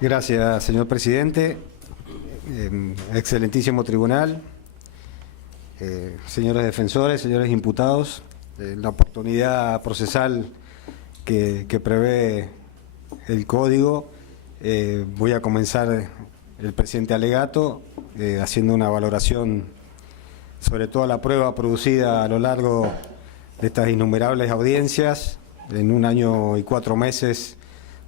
Gracias, señor presidente. Excelentísimo tribunal, señores defensores, señores imputados, la oportunidad procesal que prevé el código, voy a comenzar el presente alegato haciendo una valoración sobre toda la prueba producida a lo largo de estas innumerables audiencias en 1 año y 4 meses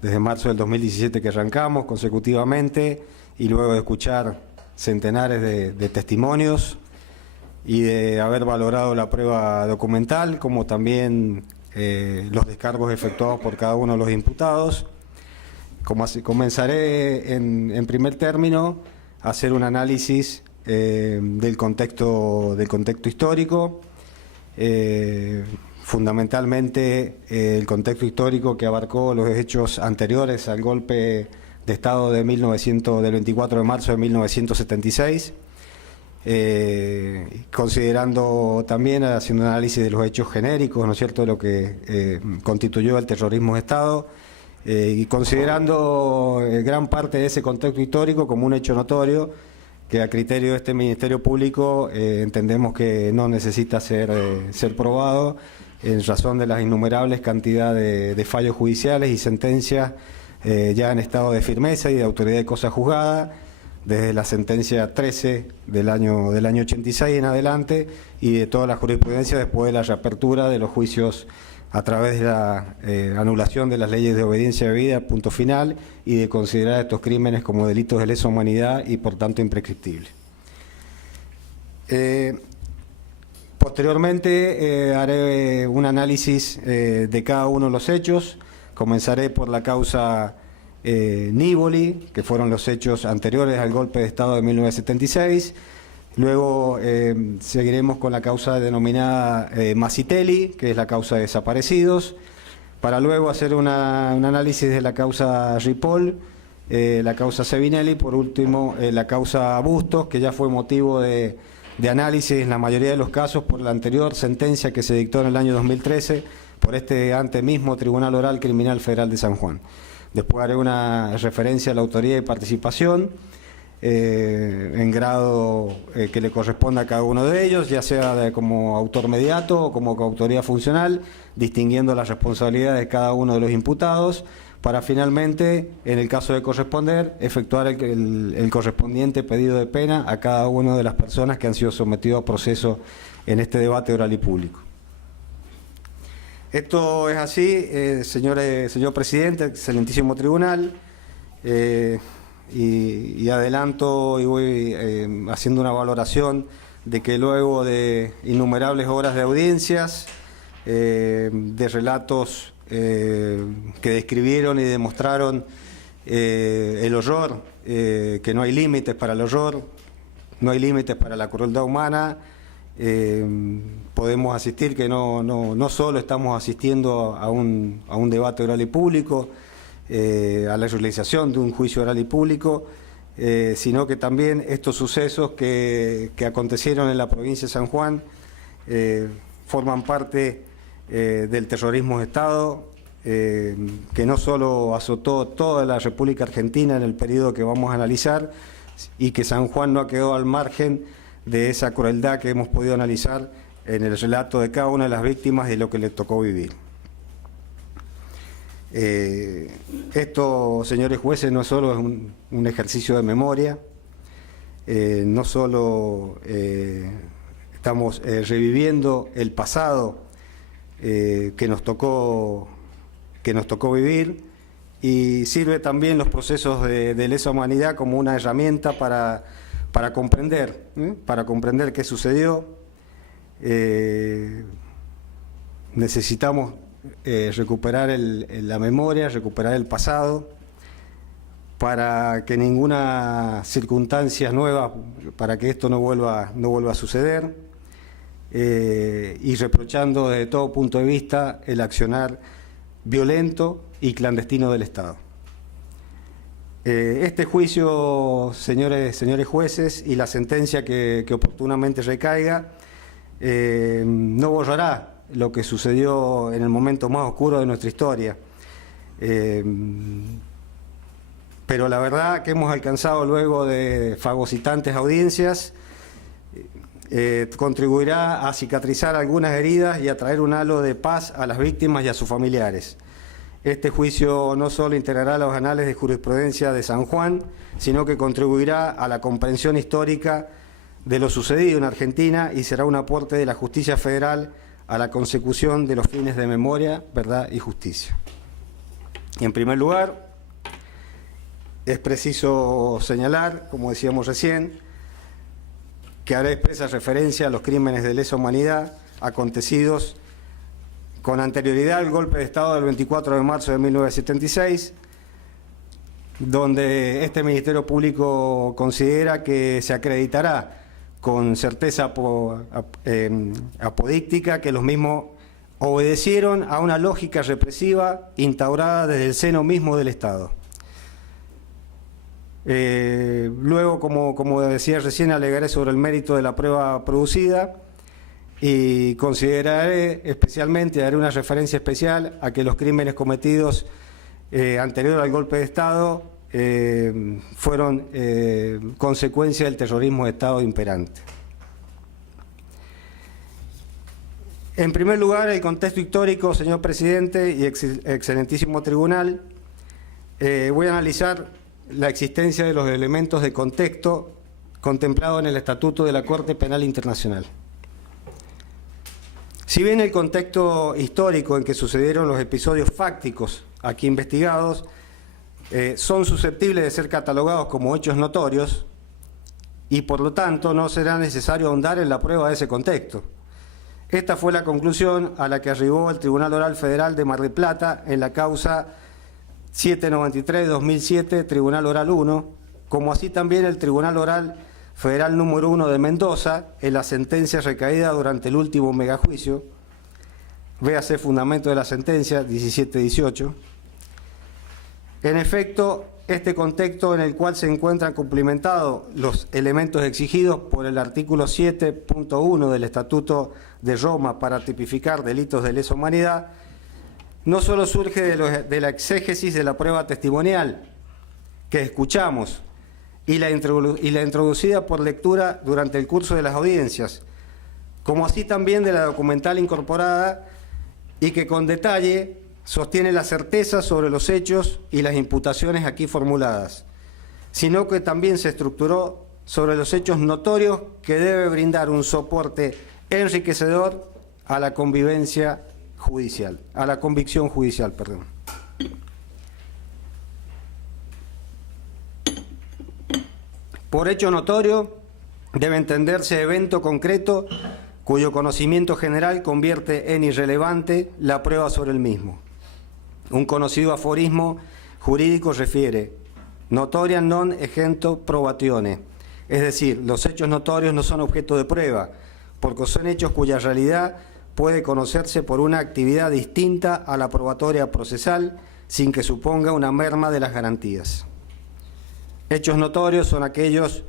desde marzo del 2017 que arrancamos consecutivamente, y luego de escuchar centenares de testimonios y de haber valorado la prueba documental, como también los descargos efectuados por cada uno de los imputados. Comenzaré en primer término a hacer un análisis del contexto histórico, fundamentalmente el contexto histórico que abarcó los hechos anteriores al golpe de Estado del 24 de marzo de 1976, considerando también, haciendo un análisis de los hechos genéricos, ¿no es cierto?, de lo que constituyó el terrorismo de Estado, y considerando gran parte de ese contexto histórico como un hecho notorio que a criterio de este Ministerio Público entendemos que no necesita ser probado en razón de las innumerables cantidades de fallos judiciales y sentencias ya en estado de firmeza y de autoridad de cosa juzgada, desde la sentencia 13 del año 86 en adelante, y de toda la jurisprudencia después de la reapertura de los juicios a través de la anulación de las leyes de obediencia debida, punto final, y de considerar estos crímenes como delitos de lesa humanidad y por tanto imprescriptibles. Posteriormente haré un análisis de cada uno de los hechos. Comenzaré por la causa Nívoli, que fueron los hechos anteriores al golpe de Estado de 1976. Luego seguiremos con la causa denominada Masitelli, que es la causa de desaparecidos, para luego hacer un análisis de la causa Ripoll, la causa Sevinelli, por último la causa Bustos, que ya fue motivo de análisis en la mayoría de los casos por la anterior sentencia que se dictó en el año 2013 por este ante mismo Tribunal Oral Criminal Federal de San Juan. Después haré una referencia a la autoría y participación en grado que le corresponda a cada uno de ellos, ya sea como autor mediato o como coautoría funcional, distinguiendo las responsabilidades de cada uno de los imputados, para finalmente, en el caso de corresponder, efectuar el correspondiente pedido de pena a cada una de las personas que han sido sometidos a proceso en este debate oral y público. Esto es así, señor presidente, excelentísimo tribunal, y adelanto y voy haciendo una valoración de que luego de innumerables horas de audiencias, de relatos que describieron y demostraron el horror, que no hay límites para el horror, no hay límites para la crueldad humana, podemos asistir que no solo estamos asistiendo a un debate oral y público, a la realización de un juicio oral y público, sino que también estos sucesos que acontecieron en la provincia de San Juan forman parte del terrorismo de Estado, que no solo azotó toda la República Argentina en el periodo que vamos a analizar, y que San Juan no ha quedado al margen de esa crueldad que hemos podido analizar en el relato de cada una de las víctimas y lo que les tocó vivir. Esto, señores jueces, no solo es un ejercicio de memoria, no solo estamos reviviendo el pasado que nos tocó vivir, y sirve también los procesos de lesa humanidad como una herramienta para comprender qué sucedió. Necesitamos recuperar la memoria, recuperar el pasado, para que ninguna circunstancia nueva, para que esto no vuelva a suceder, y reprochando desde todo punto de vista el accionar violento y clandestino del Estado. Este juicio, señores jueces, y la sentencia que oportunamente recaiga, no borrará lo que sucedió en el momento más oscuro de nuestra historia, pero la verdad que hemos alcanzado luego de fagocitantes audiencias, contribuirá a cicatrizar algunas heridas y a traer un halo de paz a las víctimas y a sus familiares. Este juicio no solo integrará los anales de jurisprudencia de San Juan, sino que contribuirá a la comprensión histórica de lo sucedido en Argentina y será un aporte de la justicia federal a la consecución de los fines de memoria, verdad y justicia. Y en primer lugar, es preciso señalar, como decíamos recién, que hará expresa referencia a los crímenes de lesa humanidad acontecidos con anterioridad al golpe de Estado del 24 de marzo de 1976, donde este Ministerio Público considera que se acreditará con certeza apodíctica que los mismos obedecieron a una lógica represiva instaurada desde el seno mismo del Estado. Luego, como decía recién, alegaré sobre el mérito de la prueba producida y consideraré especialmente, haré una referencia especial a que los crímenes cometidos anterior al golpe de Estado fueron consecuencia del terrorismo de Estado imperante. En primer lugar, el contexto histórico, señor presidente y excelentísimo tribunal. Voy a analizar la existencia de los elementos de contexto contemplados en el Estatuto de la Corte Penal Internacional. Si bien el contexto histórico en que sucedieron los episodios fácticos aquí investigados son susceptibles de ser catalogados como hechos notorios y por lo tanto no será necesario ahondar en la prueba de ese contexto. Esta fue la conclusión a la que arribó el Tribunal Oral Federal de Mar del Plata en la causa 793-2007, Tribunal Oral 1, como así también el Tribunal Oral Federal número 1 de Mendoza en la sentencia recaída durante el último megajuicio. Véase fundamento de la sentencia 1718. En efecto, este contexto en el cual se encuentran cumplimentados los elementos exigidos por el artículo 7.1 del Estatuto de Roma para tipificar delitos de lesa humanidad, no solo surge de la exégesis de la prueba testimonial que escuchamos y la introducida por lectura durante el curso de las audiencias, como así también de la documental incorporada y que con detalle sostiene la certeza sobre los hechos y las imputaciones aquí formuladas, sino que también se estructuró sobre los hechos notorios que debe brindar un soporte enriquecedor a la convivencia judicial, a la convicción judicial, perdón. Por hecho notorio debe entenderse evento concreto cuyo conocimiento general convierte en irrelevante la prueba sobre el mismo. Un conocido aforismo jurídico refiere notoria non egento probatione, es decir, los hechos notorios no son objeto de prueba, porque son hechos cuya realidad puede conocerse por una actividad distinta a la probatoria procesal sin que suponga una merma de las garantías. Hechos notorios son aquellos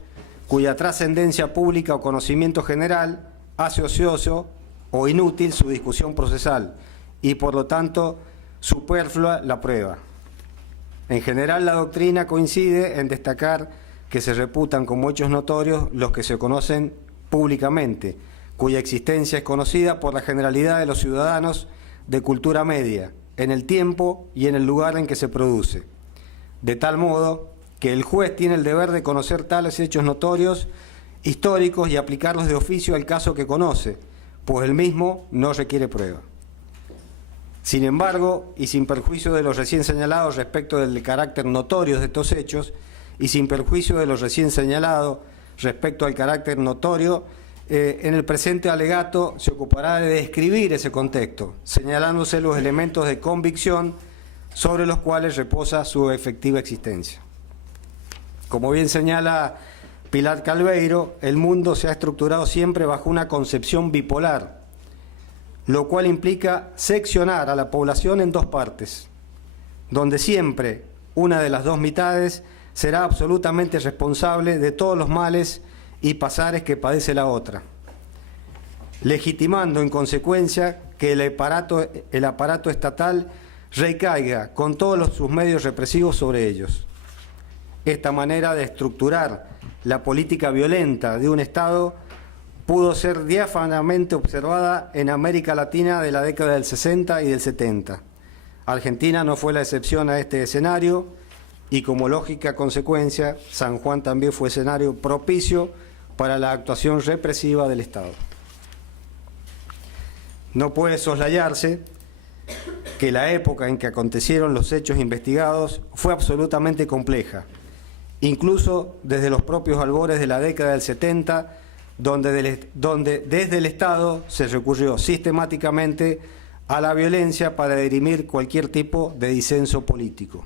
cuya trascendencia pública o conocimiento general hace ocioso o inútil su discusión procesal y por lo tanto superflua la prueba. En general la doctrina coincide en destacar que se reputan como hechos notorios los que se conocen públicamente, cuya existencia es conocida por la generalidad de los ciudadanos de cultura media, en el tiempo y en el lugar en que se produce, de tal modo que el juez tiene el deber de conocer tales hechos notorios, históricos y aplicarlos de oficio al caso que conoce, pues el mismo no requiere prueba. Sin embargo, y sin perjuicio de los recién señalados respecto del carácter notorio de estos hechos, y sin perjuicio de los recién señalados respecto al carácter notorio, en el presente alegato se ocupará de describir ese contexto, señalándose los elementos de convicción sobre los cuales reposa su efectiva existencia. Como bien señala Pilar Calveiro, el mundo se ha estructurado siempre bajo una concepción bipolar, lo cual implica seccionar a la población en dos partes, donde siempre una de las dos mitades será absolutamente responsable de todos los males y pasares que padece la otra, legitimando en consecuencia que el aparato estatal recaiga con todos sus medios represivos sobre ellos. Esta manera de estructurar la política violenta de un Estado pudo ser diáfanamente observada en América Latina de la década del 60 y del 70. Argentina no fue la excepción a este escenario y, como lógica consecuencia, San Juan también fue escenario propicio para la actuación represiva del Estado. No puede soslayarse que la época en que acontecieron los hechos investigados fue absolutamente compleja, incluso desde los propios albores de la década del 70, donde desde el Estado se recurrió sistemáticamente a la violencia para dirimir cualquier tipo de disenso político.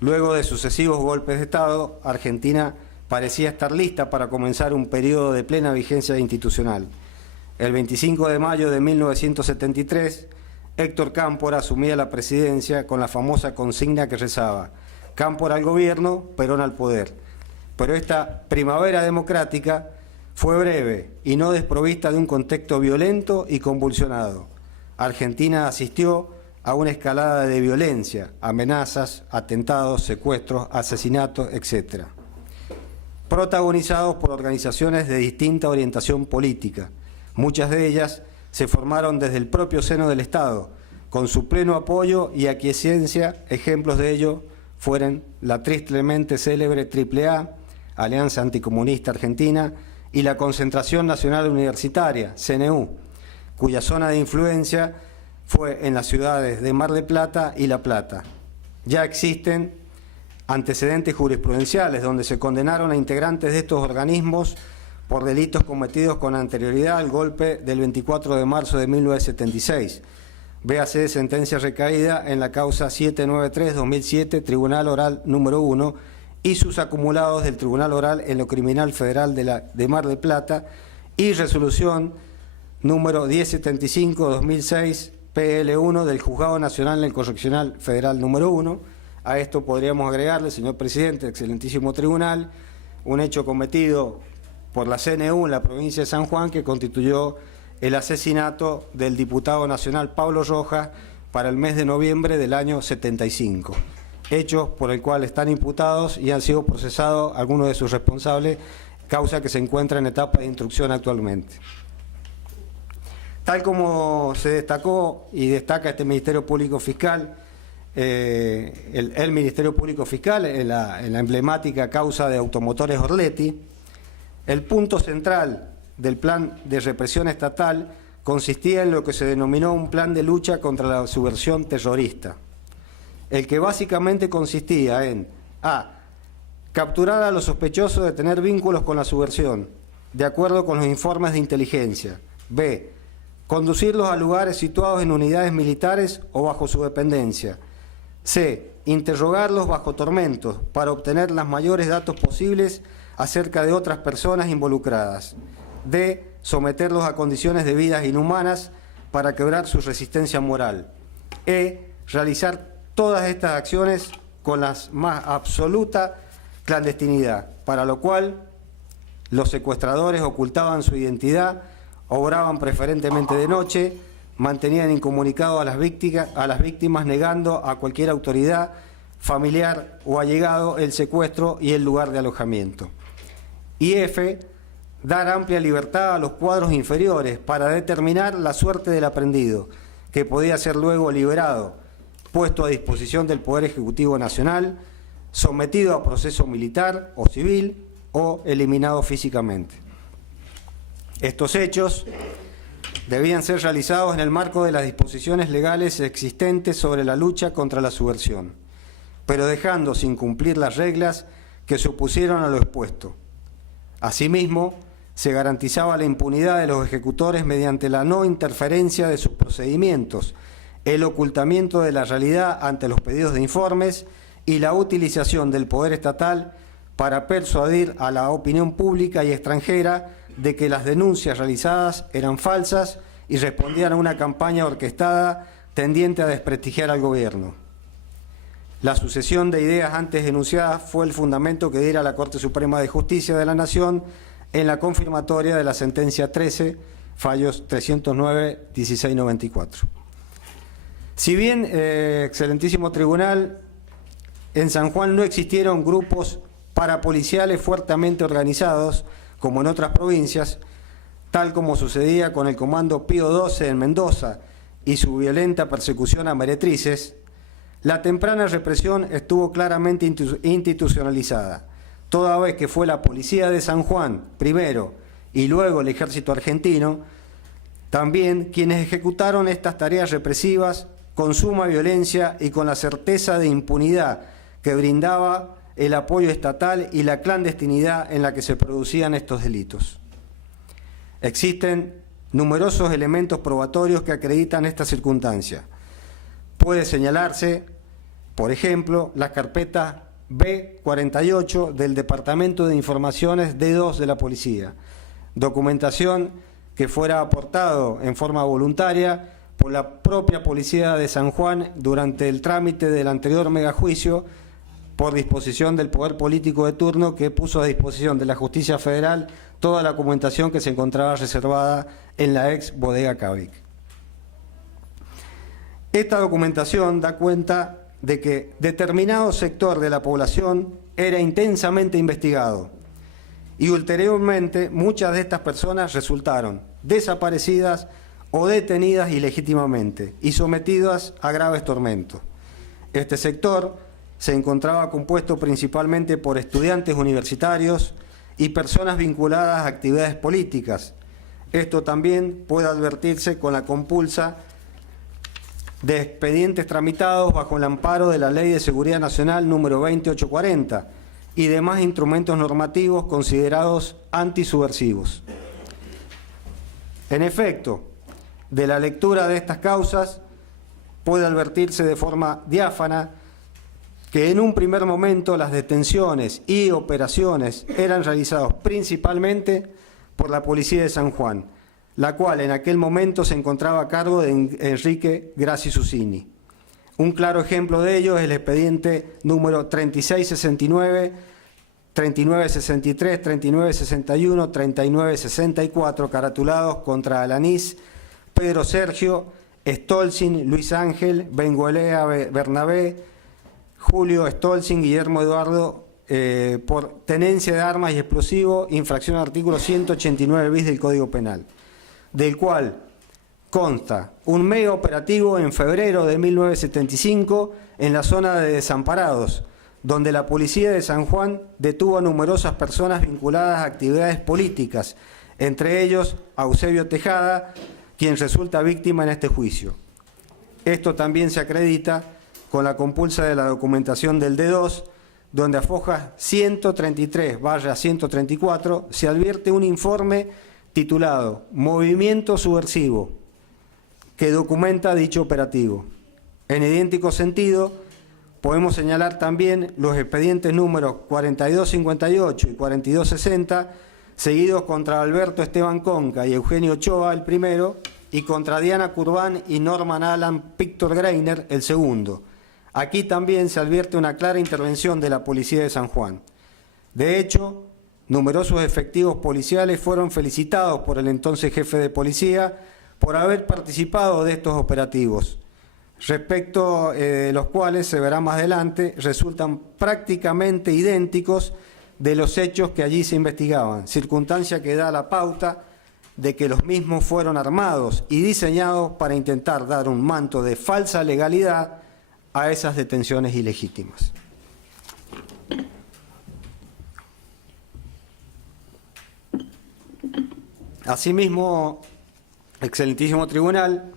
Luego de sucesivos golpes de Estado, Argentina parecía estar lista para comenzar un periodo de plena vigencia institucional. El 25 de mayo de 1973, Héctor Cámpora asumía la presidencia con la famosa consigna que rezaba: Cámpora al gobierno, Perón al poder. Pero esta primavera democrática fue breve y no desprovista de un contexto violento y convulsionado. Argentina asistió a una escalada de violencia, amenazas, atentados, secuestros, asesinatos, etc., protagonizados por organizaciones de distinta orientación política. Muchas de ellas se formaron desde el propio seno del Estado, con su pleno apoyo y aquiescencia. Ejemplos de ello fueron la tristemente célebre AAA, Alianza Anticomunista Argentina, y la Concentración Nacional Universitaria, CNU, cuya zona de influencia fue en las ciudades de Mar del Plata y La Plata. Ya existen antecedentes jurisprudenciales donde se condenaron a integrantes de estos organismos por delitos cometidos con anterioridad al golpe del 24 de marzo de 1976. Véase sentencia recaída en la causa 793-2007, Tribunal Oral número 1, y sus acumulados del Tribunal Oral en lo Criminal Federal de Mar del Plata, y resolución número 1075-2006, PL1 del Juzgado Nacional en Correccional Federal número 1. A esto podríamos agregarle, señor presidente, excelentísimo tribunal, un hecho cometido por la CNU en la provincia de San Juan, que constituyó el asesinato del diputado nacional Pablo Rojas para el mes de noviembre del año 75. Hechos por el cual están imputados y han sido procesados algunos de sus responsables, causa que se encuentra en etapa de instrucción actualmente. Tal como se destacó y destaca este Ministerio Público Fiscal, el Ministerio Público Fiscal en la emblemática causa de Automotores Orletti, el punto central del plan de represión estatal consistía en lo que se denominó un plan de lucha contra la subversión terrorista, el que básicamente consistía en a. capturar a los sospechosos de tener vínculos con la subversión, de acuerdo con los informes de inteligencia; b. conducirlos a lugares situados en unidades militares o bajo su dependencia; c. interrogarlos bajo tormentos para obtener los mayores datos posibles acerca de otras personas involucradas; d. someterlos a condiciones de vidas inhumanas para quebrar su resistencia moral; e. realizar todas estas acciones con la más absoluta clandestinidad, para lo cual los secuestradores ocultaban su identidad, obraban preferentemente de noche, mantenían incomunicado a las víctimas, negando a cualquier autoridad, familiar o allegado el secuestro y el lugar de alojamiento. Y F. dar amplia libertad a los cuadros inferiores para determinar la suerte del aprendido, que podía ser luego liberado, puesto a disposición del Poder Ejecutivo Nacional, sometido a proceso militar o civil o eliminado físicamente. Estos hechos debían ser realizados en el marco de las disposiciones legales existentes sobre la lucha contra la subversión, pero dejando sin cumplir las reglas que se opusieron a lo expuesto. Asimismo, se garantizaba la impunidad de los ejecutores mediante la no interferencia de sus procedimientos, el ocultamiento de la realidad ante los pedidos de informes y la utilización del poder estatal para persuadir a la opinión pública y extranjera de que las denuncias realizadas eran falsas y respondían a una campaña orquestada tendiente a desprestigiar al gobierno. La sucesión de ideas antes enunciadas fue el fundamento que diera la Corte Suprema de Justicia de la Nación en la confirmatoria de la sentencia 13, fallos 309-1694. Si bien, excelentísimo tribunal, En San Juan no existieron grupos parapoliciales fuertemente organizados, como en otras provincias, tal como sucedía con el Comando Pío XII en Mendoza y su violenta persecución a meretrices. La temprana represión estuvo claramente institucionalizada, toda vez que fue la policía de San Juan, primero, y luego el ejército argentino, también quienes ejecutaron estas tareas represivas con suma violencia y con la certeza de impunidad que brindaba el apoyo estatal y la clandestinidad en la que se producían estos delitos. Existen numerosos elementos probatorios que acreditan esta circunstancia. Puede señalarse, por ejemplo, la carpeta B48 del Departamento de Informaciones D2 de la Policía, documentación que fuera aportado en forma voluntaria por la propia Policía de San Juan durante el trámite del anterior megajuicio por disposición del poder político de turno, que puso a disposición de la Justicia Federal toda la documentación que se encontraba reservada en la ex bodega Cavic. Esta documentación da cuenta de que determinado sector de la población era intensamente investigado y ulteriormente muchas de estas personas resultaron desaparecidas o detenidas ilegítimamente y sometidas a graves tormentos. Este sector se encontraba compuesto principalmente por estudiantes universitarios y personas vinculadas a actividades políticas. Esto también puede advertirse con la compulsa de expedientes tramitados bajo el amparo de la Ley de Seguridad Nacional número 20840 y demás instrumentos normativos considerados antisubversivos. En efecto, de la lectura de estas causas puede advertirse de forma diáfana que en un primer momento las detenciones y operaciones eran realizadas principalmente por la Policía de San Juan, la cual en aquel momento se encontraba a cargo de Enrique Grassi Susini. Un claro ejemplo de ello es el expediente número 3669, 3963, 3961, 3964, caratulados contra Alanís, Pedro Sergio, Stolzin, Luis Ángel, Bengoelea Bernabé, Julio Stolzin, Guillermo Eduardo, por tenencia de armas y explosivos, infracción al artículo 189 bis del Código Penal, del cual consta un mega operativo en febrero de 1975 en la zona de Desamparados, donde la Policía de San Juan detuvo a numerosas personas vinculadas a actividades políticas, entre ellos a Eusebio Tejada, quien resulta víctima en este juicio. Esto también se acredita con la compulsa de la documentación del D2, donde a fojas 133/134 se advierte un informe titulado Movimiento Subversivo, que documenta dicho operativo. En idéntico sentido, podemos señalar también los expedientes números 4258 y 4260, seguidos contra Alberto Esteban Conca y Eugenio Ochoa, el primero, y contra Diana Curbán y Norman Alan Pictor Greiner, el segundo. Aquí también se advierte una clara intervención de la Policía de San Juan. De hecho, numerosos efectivos policiales fueron felicitados por el entonces jefe de policía por haber participado de estos operativos, respecto de los cuales, se verá más adelante, resultan prácticamente idénticos de los hechos que allí se investigaban, circunstancia que da la pauta de que los mismos fueron armados y diseñados para intentar dar un manto de falsa legalidad a esas detenciones ilegítimas. Asimismo, excelentísimo tribunal,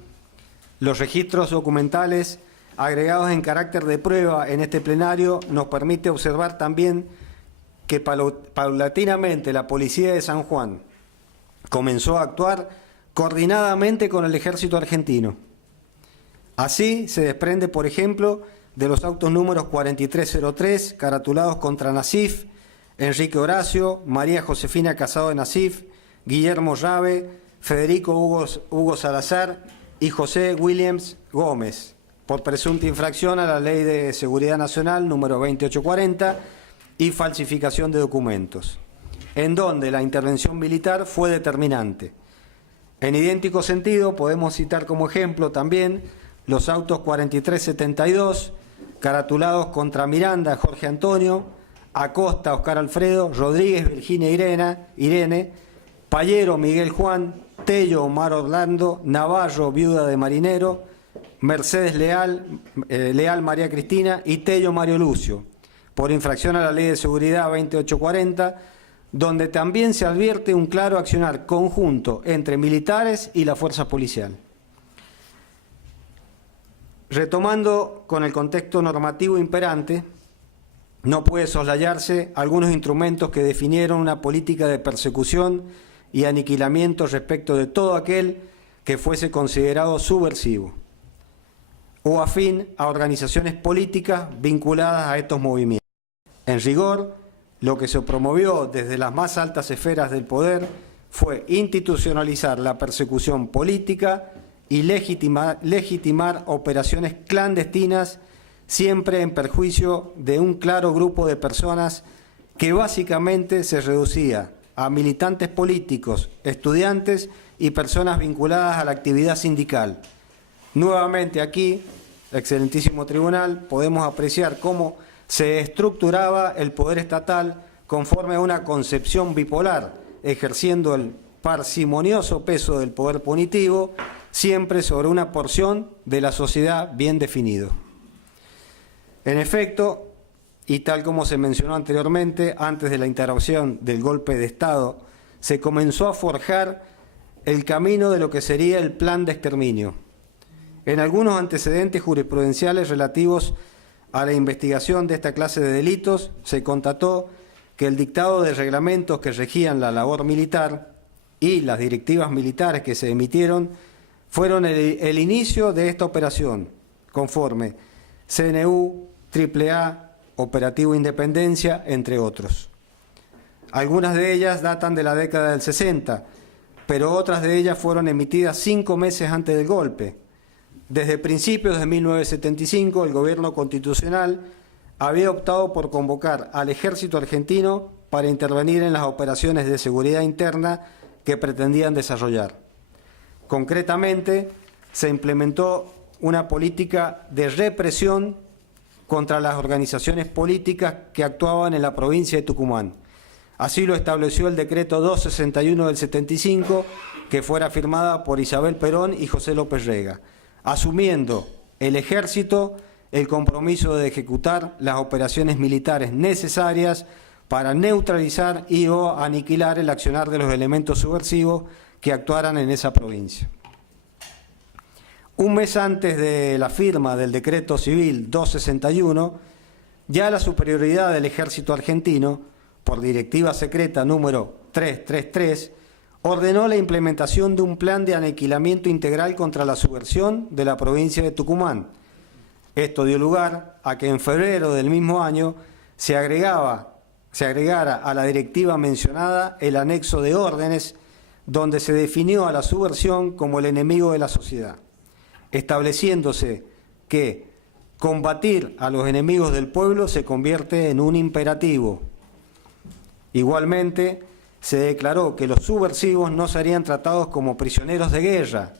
los registros documentales agregados en carácter de prueba en este plenario nos permite observar también que paulatinamente la Policía de San Juan comenzó a actuar coordinadamente con el ejército argentino. Así se desprende, por ejemplo, de los autos números 4303, caratulados contra Nasif, Enrique Horacio, María Josefina Casado de Nasif, Guillermo Rabe, Federico Hugo Salazar y José Williams Gómez, por presunta infracción a la Ley de Seguridad Nacional número 20840 y falsificación de documentos, en donde la intervención militar fue determinante. En idéntico sentido, podemos citar como ejemplo también los autos 4372, caratulados contra Miranda, Jorge Antonio, Acosta, Oscar Alfredo, Rodríguez, Virginia Irene, Payero, Miguel Juan, Tello, Omar Orlando, Navarro, viuda de Marinero, Mercedes Leal, María Cristina y Tello, Mario Lucio, por infracción a la Ley de Seguridad 2840, donde también se advierte un claro accionar conjunto entre militares y la fuerza policial. Retomando con el contexto normativo imperante, no puede soslayarse algunos instrumentos que definieron una política de persecución y aniquilamiento respecto de todo aquel que fuese considerado subversivo o afín a organizaciones políticas vinculadas a estos movimientos. En rigor, lo que se promovió desde las más altas esferas del poder fue institucionalizar la persecución política y legitimar operaciones clandestinas, siempre en perjuicio de un claro grupo de personas que básicamente se reducía a militantes políticos, estudiantes y personas vinculadas a la actividad sindical. Nuevamente aquí, excelentísimo tribunal, podemos apreciar cómo se estructuraba el poder estatal conforme a una concepción bipolar, ejerciendo el parsimonioso peso del poder punitivo, siempre sobre una porción de la sociedad bien definido. En efecto, y tal como se mencionó anteriormente, antes de la interrupción del golpe de Estado, se comenzó a forjar el camino de lo que sería el plan de exterminio. En algunos antecedentes jurisprudenciales relativos a la investigación de esta clase de delitos, se constató que el dictado de reglamentos que regían la labor militar y las directivas militares que se emitieron fueron el inicio de esta operación, conforme CNU, AAA, Operativo Independencia, entre otros. Algunas de ellas datan de la década del 60, pero otras de ellas fueron emitidas 5 meses antes del golpe. Desde principios de 1975, el gobierno constitucional había optado por convocar al ejército argentino para intervenir en las operaciones de seguridad interna que pretendían desarrollar. Concretamente, se implementó una política de represión contra las organizaciones políticas que actuaban en la provincia de Tucumán. Así lo estableció el decreto 261 del 75, que fuera firmada por Isabel Perón y José López Rega, asumiendo el ejército el compromiso de ejecutar las operaciones militares necesarias para neutralizar y o aniquilar el accionar de los elementos subversivos que actuaran en esa provincia. Un mes antes de la firma del decreto civil 261, ya la superioridad del ejército argentino, por directiva secreta número 333, ordenó la implementación de un plan de aniquilamiento integral contra la subversión de la provincia de Tucumán. Esto dio lugar a que en febrero del mismo año se agregara a la directiva mencionada el anexo de órdenes donde se definió a la subversión como el enemigo de la sociedad, estableciéndose que combatir a los enemigos del pueblo se convierte en un imperativo. Igualmente, se declaró que los subversivos no serían tratados como prisioneros de guerra,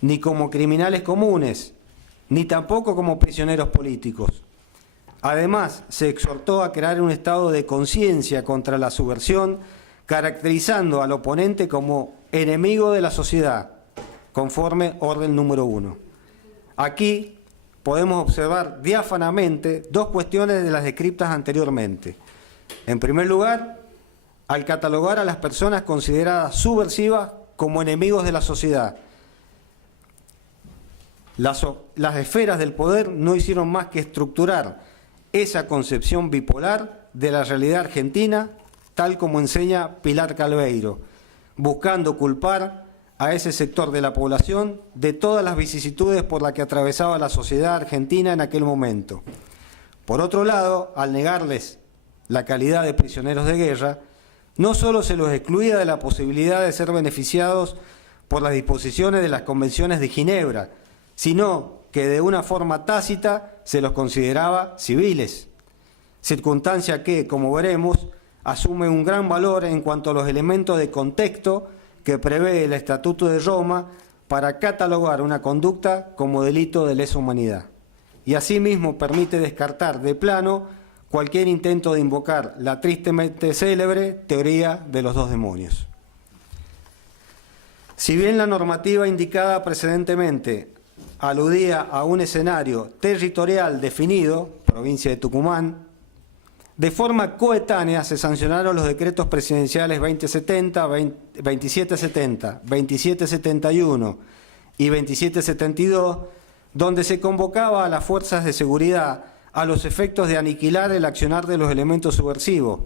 ni como criminales comunes, ni tampoco como prisioneros políticos. Además, se exhortó a crear un estado de conciencia contra la subversión, caracterizando al oponente como enemigo de la sociedad, conforme orden número 1. Aquí podemos observar diáfanamente dos cuestiones de las descritas anteriormente. En primer lugar, al catalogar a las personas consideradas subversivas como enemigos de la sociedad, las esferas del poder no hicieron más que estructurar esa concepción bipolar de la realidad argentina, tal como enseña Pilar Calveiro, buscando culpar a ese sector de la población de todas las vicisitudes por las que atravesaba la sociedad argentina en aquel momento. Por otro lado, al negarles la calidad de prisioneros de guerra, no solo se los excluía de la posibilidad de ser beneficiados por las disposiciones de las convenciones de Ginebra, sino que de una forma tácita se los consideraba civiles, circunstancia que, como veremos, asume un gran valor en cuanto a los elementos de contexto que prevé el Estatuto de Roma para catalogar una conducta como delito de lesa humanidad. y asimismo permite descartar de plano cualquier intento de invocar la tristemente célebre teoría de los dos demonios. Si bien la normativa indicada precedentemente aludía a un escenario territorial definido, provincia de Tucumán, de forma coetánea se sancionaron los decretos presidenciales 2070, 2770, 2771 y 2772, donde se convocaba a las fuerzas de seguridad a los efectos de aniquilar el accionar de los elementos subversivos,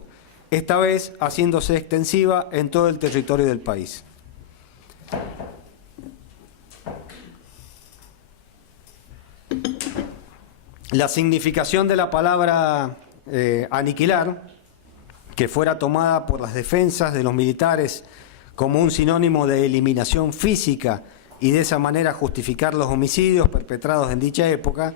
esta vez haciéndose extensiva en todo el territorio del país. La significación de la palabra aniquilar, que fuera tomada por las defensas de los militares como un sinónimo de eliminación física y de esa manera justificar los homicidios perpetrados en dicha época,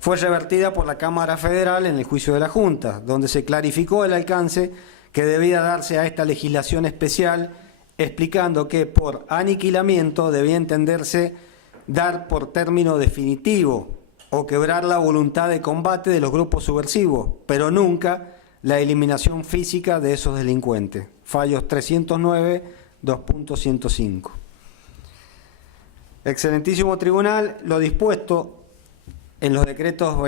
fue revertida por la Cámara Federal en el juicio de la Junta, donde se clarificó el alcance que debía darse a esta legislación especial, explicando que por aniquilamiento debía entenderse dar por término definitivo o quebrar la voluntad de combate de los grupos subversivos, pero nunca la eliminación física de esos delincuentes. Fallos 309, 2.105. Excelentísimo Tribunal, lo dispuesto en los decretos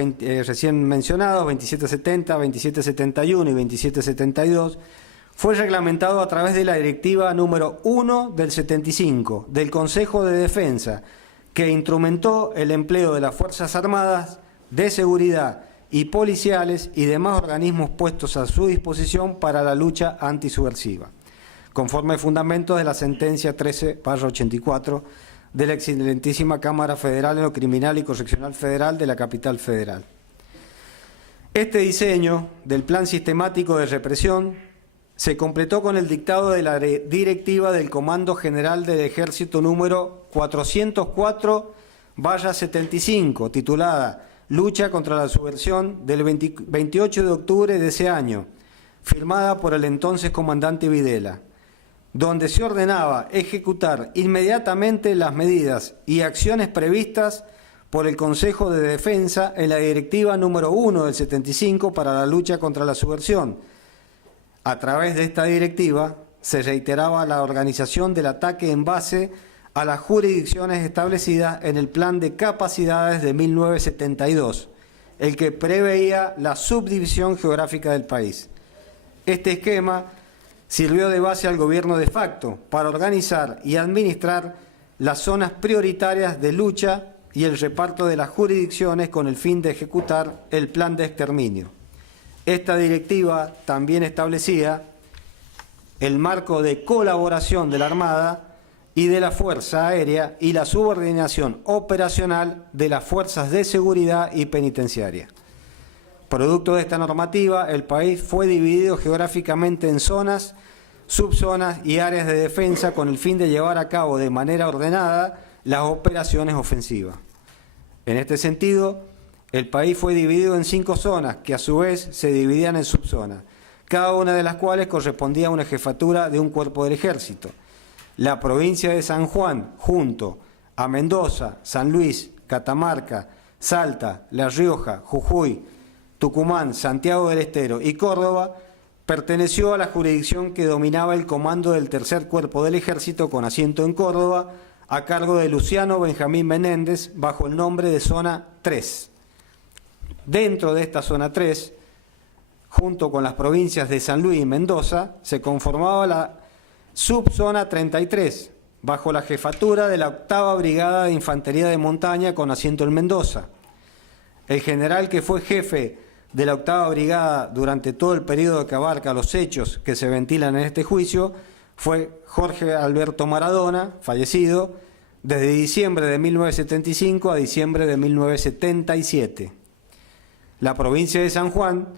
recién mencionados, 2770, 2771 y 2772, fue reglamentado a través de la Directiva número 1 del 75 del Consejo de Defensa, que instrumentó el empleo de las Fuerzas Armadas, de seguridad y policiales y demás organismos puestos a su disposición para la lucha antisubversiva, conforme al fundamento de la sentencia 13/84 de la excelentísima Cámara Federal en lo Criminal y Correccional Federal de la Capital Federal. Este diseño del Plan Sistemático de Represión se completó con el dictado de la Directiva del Comando General del Ejército número 404/75, titulada Lucha contra la subversión, del 28 de octubre de ese año, firmada por el entonces comandante Videla, donde se ordenaba ejecutar inmediatamente las medidas y acciones previstas por el Consejo de Defensa en la Directiva número 1 del 75 para la lucha contra la subversión. A través de esta directiva se reiteraba la organización del ataque en base a las jurisdicciones establecidas en el Plan de Capacidades de 1972, el que preveía la subdivisión geográfica del país. Este esquema sirvió de base al gobierno de facto para organizar y administrar las zonas prioritarias de lucha y el reparto de las jurisdicciones con el fin de ejecutar el plan de exterminio. Esta directiva también establecía el marco de colaboración de la Armada y de la Fuerza Aérea y la subordinación operacional de las fuerzas de seguridad y penitenciaria. Producto de esta normativa, el país fue dividido geográficamente en zonas, subzonas y áreas de defensa con el fin de llevar a cabo de manera ordenada las operaciones ofensivas. En este sentido, el país fue dividido en 5 zonas, que a su vez se dividían en subzonas, cada una de las cuales correspondía a una jefatura de un cuerpo del ejército. La provincia de San Juan, junto a Mendoza, San Luis, Catamarca, Salta, La Rioja, Jujuy, Tucumán, Santiago del Estero y Córdoba, perteneció a la jurisdicción que dominaba el comando del tercer cuerpo del ejército con asiento en Córdoba, a cargo de Luciano Benjamín Menéndez, bajo el nombre de Zona 3. Dentro de esta Zona 3, junto con las provincias de San Luis y Mendoza, se conformaba la Subzona 33, bajo la jefatura de la 8ª Brigada de Infantería de Montaña con asiento en Mendoza. El general que fue jefe de la 8ª Brigada durante todo el periodo que abarca los hechos que se ventilan en este juicio fue Jorge Alberto Maradona, fallecido, desde diciembre de 1975 a diciembre de 1977. La provincia de San Juan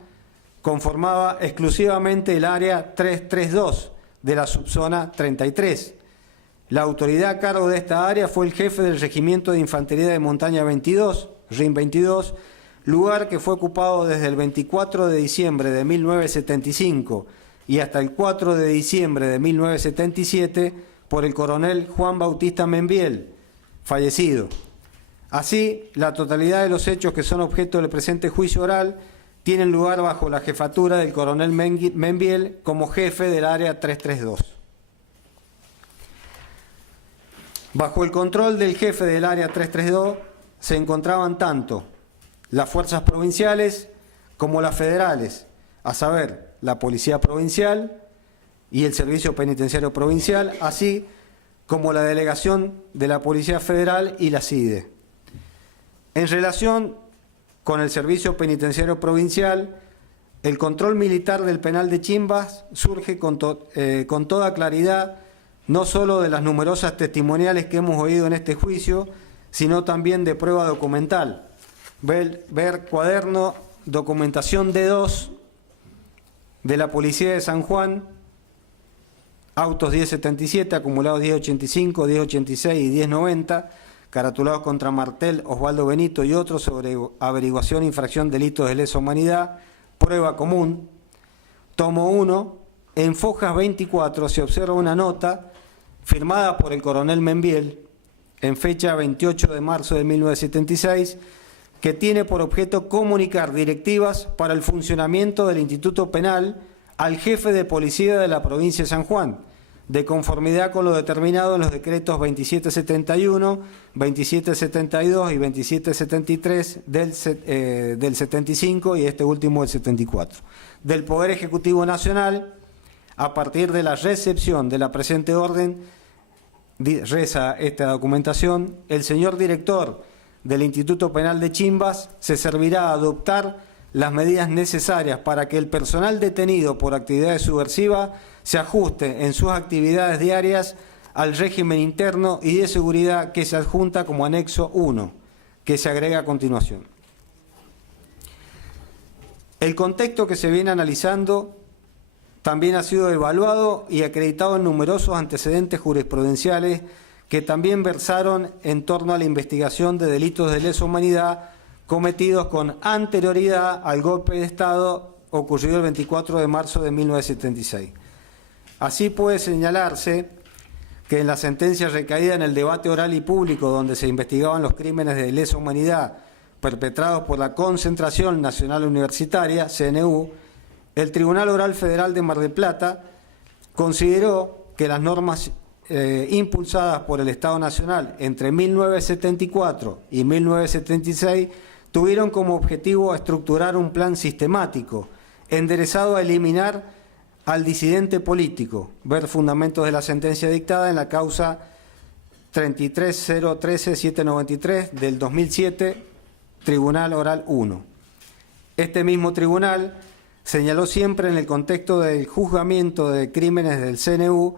conformaba exclusivamente el área 332 de la subzona 33. La autoridad a cargo de esta área fue el jefe del Regimiento de Infantería de Montaña 22, RIM 22, lugar que fue ocupado desde el 24 de diciembre de 1975 y hasta el 4 de diciembre de 1977 por el coronel Juan Bautista Membiel, fallecido. Así, la totalidad de los hechos que son objeto del presente juicio oral tienen lugar bajo la jefatura del coronel Membiel como jefe del área 332. Bajo el control del jefe del área 332 se encontraban tanto las fuerzas provinciales como las federales, a saber, la Policía Provincial y el Servicio Penitenciario Provincial, así como la Delegación de la Policía Federal y la CIDE. En relación con el Servicio Penitenciario Provincial, el control militar del penal de Chimbas surge con toda claridad, no solo de las numerosas testimoniales que hemos oído en este juicio, sino también de prueba documental. Ver cuaderno, documentación D2 de la Policía de San Juan, autos 1077, acumulados 1085, 1086 y 1090, caratulados contra Martel, Osvaldo Benito y otros sobre averiguación e infracción delitos de lesa humanidad, prueba común. Tomo 1, en Fojas 24 se observa una nota firmada por el coronel Membiel en fecha 28 de marzo de 1976, que tiene por objeto comunicar directivas para el funcionamiento del Instituto Penal al jefe de policía de la provincia de San Juan, de conformidad con lo determinado en los decretos 2771, 2772 y 2773 del 75 y este último del 74, del Poder Ejecutivo Nacional. A partir de la recepción de la presente orden, reza esta documentación, el señor director del Instituto Penal de Chimbas se servirá a adoptar las medidas necesarias para que el personal detenido por actividades subversivas se ajuste en sus actividades diarias al régimen interno y de seguridad que se adjunta como anexo 1, que se agrega a continuación. El contexto que se viene analizando también ha sido evaluado y acreditado en numerosos antecedentes jurisprudenciales que también versaron en torno a la investigación de delitos de lesa humanidad cometidos con anterioridad al golpe de Estado ocurrido el 24 de marzo de 1976. Así puede señalarse que en la sentencia recaída en el debate oral y público donde se investigaban los crímenes de lesa humanidad perpetrados por la Concentración Nacional Universitaria, CNU, el Tribunal Oral Federal de Mar del Plata consideró que las normas impulsadas por el Estado Nacional entre 1974 y 1976 tuvieron como objetivo estructurar un plan sistemático enderezado a eliminar al disidente político, ver fundamentos de la sentencia dictada en la causa 33013-793 del 2007, Tribunal Oral 1. Este mismo tribunal señaló siempre en el contexto del juzgamiento de crímenes del CNU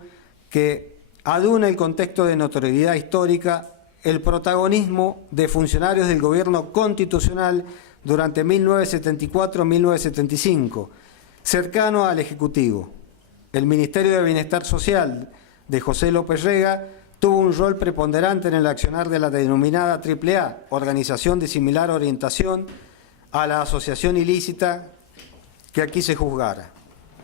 que aduna el contexto de notoriedad histórica el protagonismo de funcionarios del gobierno constitucional durante 1974-1975, cercano al Ejecutivo. El Ministerio de Bienestar Social de José López Rega tuvo un rol preponderante en el accionar de la denominada AAA, organización de similar orientación a la asociación ilícita que aquí se juzgara.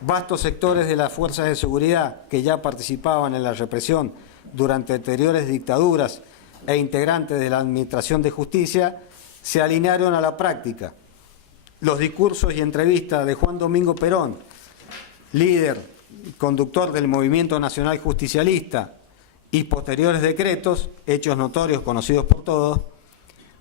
Vastos sectores de las fuerzas de seguridad que ya participaban en la represión durante anteriores dictaduras e integrantes de la Administración de Justicia se alinearon a la práctica. Los discursos y entrevistas de Juan Domingo Perón, líder y conductor del Movimiento Nacional Justicialista, y posteriores decretos, hechos notorios conocidos por todos,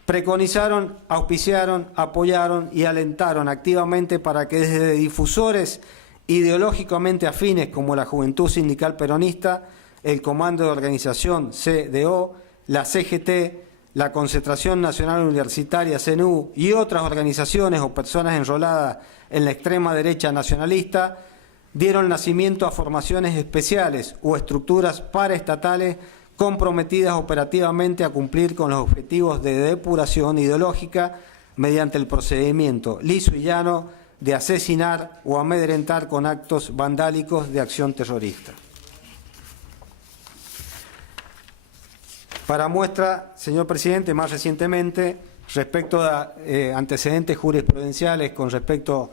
preconizaron, auspiciaron, apoyaron y alentaron activamente para que desde difusores ideológicamente afines como la Juventud Sindical Peronista, el Comando de Organización CDO, la CGT, la Concentración Nacional Universitaria CNU y otras organizaciones o personas enroladas en la extrema derecha nacionalista, dieron nacimiento a formaciones especiales o estructuras paraestatales comprometidas operativamente a cumplir con los objetivos de depuración ideológica mediante el procedimiento liso y llano de asesinar o amedrentar con actos vandálicos de acción terrorista. Para muestra, señor presidente, más recientemente, respecto a antecedentes jurisprudenciales con respecto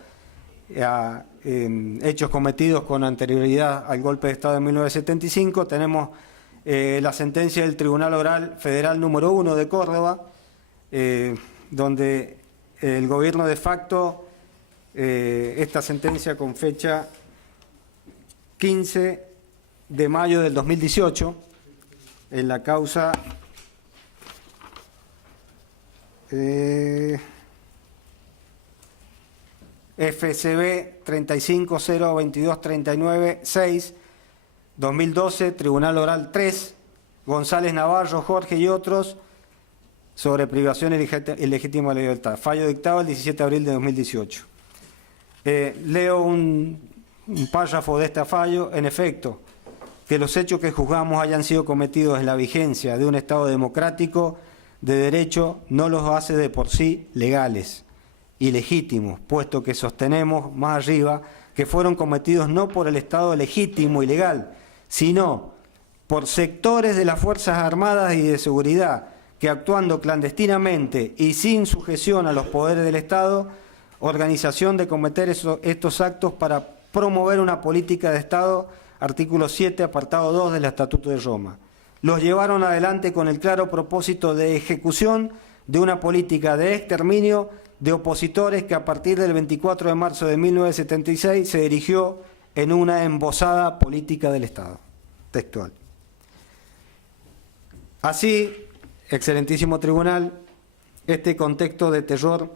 a hechos cometidos con anterioridad al golpe de Estado de 1975, tenemos la sentencia del Tribunal Oral Federal número 1 de Córdoba, donde el gobierno de facto, esta sentencia con fecha 15 de mayo del 2018, en la causa FCB 35022396, 2012, Tribunal Oral 3, González Navarro, Jorge y otros, sobre privación ilegítima de libertad. Fallo dictado el 17 de abril de 2018. Leo un párrafo de este fallo. En efecto, que los hechos que juzgamos hayan sido cometidos en la vigencia de un Estado democrático de derecho no los hace de por sí legales y legítimos, puesto que sostenemos más arriba que fueron cometidos no por el Estado legítimo y legal, sino por sectores de las Fuerzas Armadas y de Seguridad que, actuando clandestinamente y sin sujeción a los poderes del Estado, organización de cometer estos actos para promover una política de Estado, artículo 7, apartado 2 del Estatuto de Roma. Los llevaron adelante con el claro propósito de ejecución de una política de exterminio de opositores que a partir del 24 de marzo de 1976 se dirigió en una embosada política del Estado. Textual. Así, excelentísimo tribunal, este contexto de terror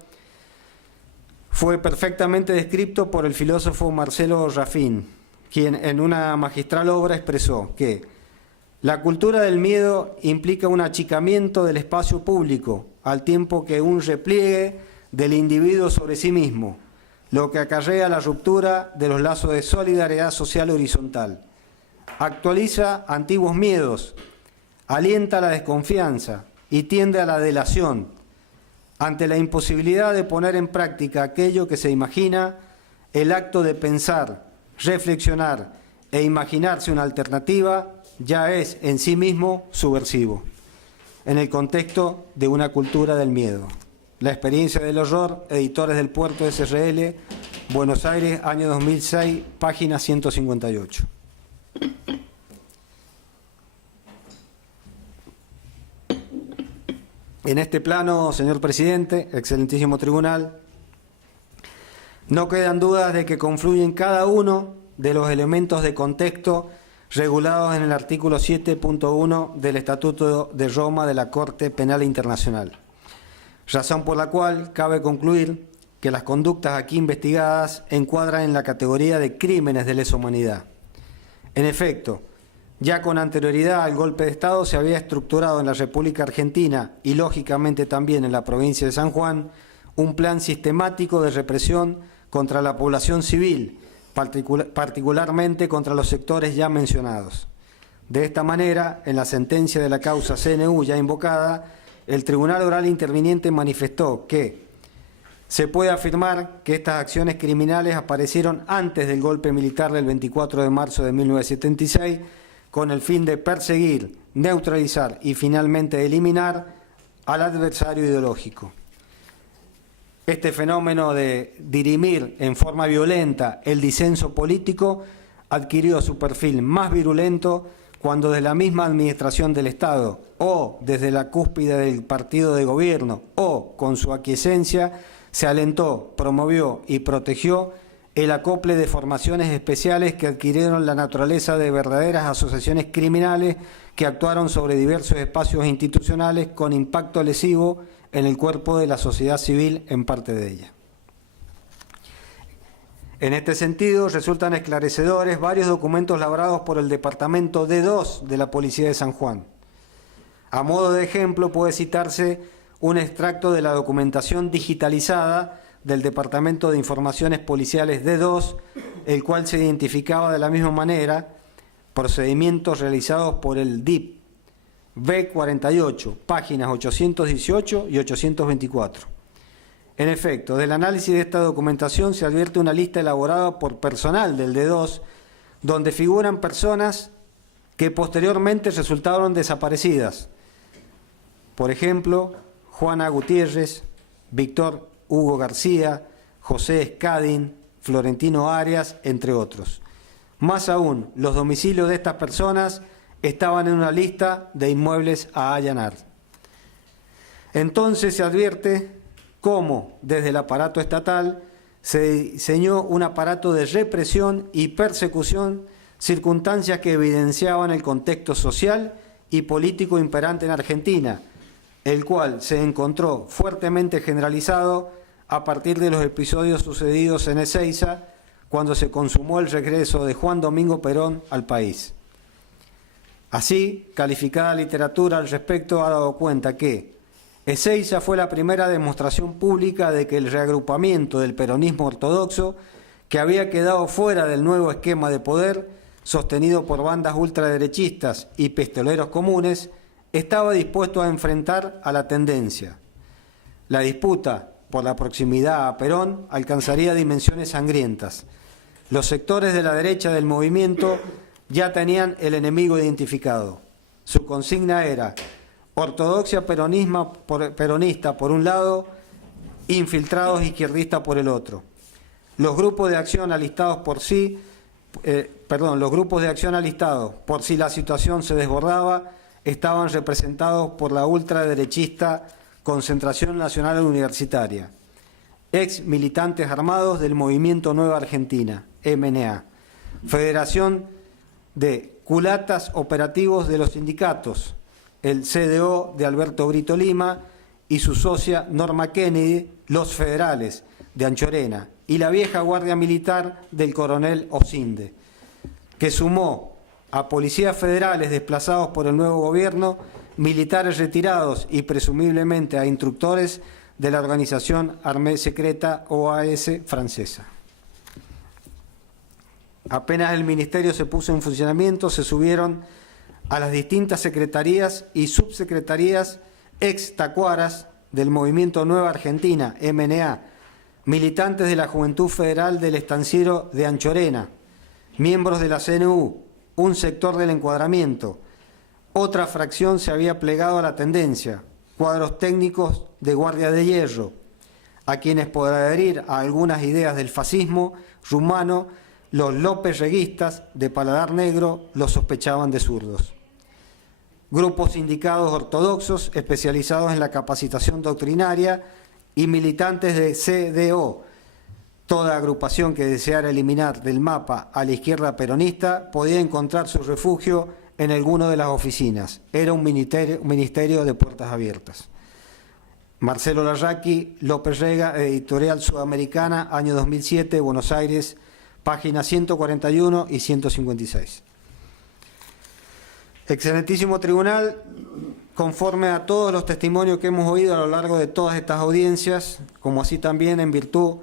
fue perfectamente descrito por el filósofo Marcelo Raffin, quien en una magistral obra expresó que la cultura del miedo implica un achicamiento del espacio público, al tiempo que un repliegue del individuo sobre sí mismo, lo que acarrea la ruptura de los lazos de solidaridad social horizontal. Actualiza antiguos miedos, alienta la desconfianza y tiende a la delación. Ante la imposibilidad de poner en práctica aquello que se imagina, el acto de pensar, reflexionar e imaginarse una alternativa ya es en sí mismo subversivo, en el contexto de una cultura del miedo. La experiencia del horror, Editores del Puerto SRL, Buenos Aires, año 2006, página 158. En este plano, señor presidente, excelentísimo tribunal, no quedan dudas de que confluyen cada uno de los elementos de contexto regulados en el artículo 7.1 del Estatuto de Roma de la Corte Penal Internacional, razón por la cual cabe concluir que las conductas aquí investigadas encuadran en la categoría de crímenes de lesa humanidad. En efecto, ya con anterioridad al golpe de Estado se había estructurado en la República Argentina y lógicamente también en la provincia de San Juan un plan sistemático de represión contra la población civil, particularmente contra los sectores ya mencionados. De esta manera, en la sentencia de la causa CNU ya invocada, el Tribunal Oral Interviniente manifestó que se puede afirmar que estas acciones criminales aparecieron antes del golpe militar del 24 de marzo de 1976, con el fin de perseguir, neutralizar y finalmente eliminar al adversario ideológico. Este fenómeno de dirimir en forma violenta el disenso político adquirió su perfil más virulento cuando de la misma administración del Estado o desde la cúspide del partido de gobierno o con su aquiescencia se alentó, promovió y protegió el acople de formaciones especiales que adquirieron la naturaleza de verdaderas asociaciones criminales que actuaron sobre diversos espacios institucionales con impacto lesivo en el cuerpo de la sociedad civil en parte de ella. En este sentido, resultan esclarecedores varios documentos elaborados por el Departamento D2 de la Policía de San Juan. A modo de ejemplo, puede citarse un extracto de la documentación digitalizada del Departamento de Informaciones Policiales D2, el cual se identificaba de la misma manera procedimientos realizados por el DIP B48, páginas 818 y 824. En efecto, del análisis de esta documentación se advierte una lista elaborada por personal del D2, donde figuran personas que posteriormente resultaron desaparecidas. Por ejemplo, Juana Gutiérrez, Víctor Hugo García, José Escadín, Florentino Arias, entre otros. Más aún, los domicilios de estas personas estaban en una lista de inmuebles a allanar. Entonces se advierte cómo desde el aparato estatal se diseñó un aparato de represión y persecución, circunstancias que evidenciaban el contexto social y político imperante en Argentina, el cual se encontró fuertemente generalizado a partir de los episodios sucedidos en Ezeiza, cuando se consumó el regreso de Juan Domingo Perón al país. Así, calificada literatura al respecto ha dado cuenta que Ezeiza fue la primera demostración pública de que el reagrupamiento del peronismo ortodoxo, que había quedado fuera del nuevo esquema de poder, sostenido por bandas ultraderechistas y pistoleros comunes, estaba dispuesto a enfrentar a la tendencia. La disputa por la proximidad a Perón alcanzaría dimensiones sangrientas. Los sectores de la derecha del movimiento ya tenían el enemigo identificado. Su consigna era ortodoxia peronista por un lado, infiltrados izquierdistas por el otro. Los grupos de acción alistados por si la situación se desbordaba, estaban representados por la ultraderechista Concentración Nacional Universitaria, ex militantes armados del Movimiento Nueva Argentina, MNA, Federación de Culatas Operativos de los Sindicatos, el CDO de Alberto Brito Lima y su socia Norma Kennedy, los Federales de Anchorena, y la vieja Guardia Militar del coronel Osinde, que sumó a policías federales desplazados por el nuevo gobierno, militares retirados y presumiblemente a instructores de la organización Armée Secreta OAS francesa. Apenas el ministerio se puso en funcionamiento, se subieron a las distintas secretarías y subsecretarías ex tacuaras del Movimiento Nueva Argentina, MNA, militantes de la Juventud Federal del Estanciero de Anchorena, miembros de la CNU, un sector del encuadramiento. Otra fracción se había plegado a la tendencia, cuadros técnicos de Guardia de Hierro, a quienes por adherir a algunas ideas del fascismo rumano, los López Reguistas de paladar negro los sospechaban de zurdos. Grupos sindicados ortodoxos especializados en la capacitación doctrinaria y militantes de CDO. Toda agrupación que deseara eliminar del mapa a la izquierda peronista podía encontrar su refugio en alguna de las oficinas. Era un ministerio de puertas abiertas. Marcelo Larraqui, López Rega, Editorial Sudamericana, año 2007, Buenos Aires, páginas 141 y 156. Excelentísimo Tribunal, conforme a todos los testimonios que hemos oído a lo largo de todas estas audiencias, como así también en virtud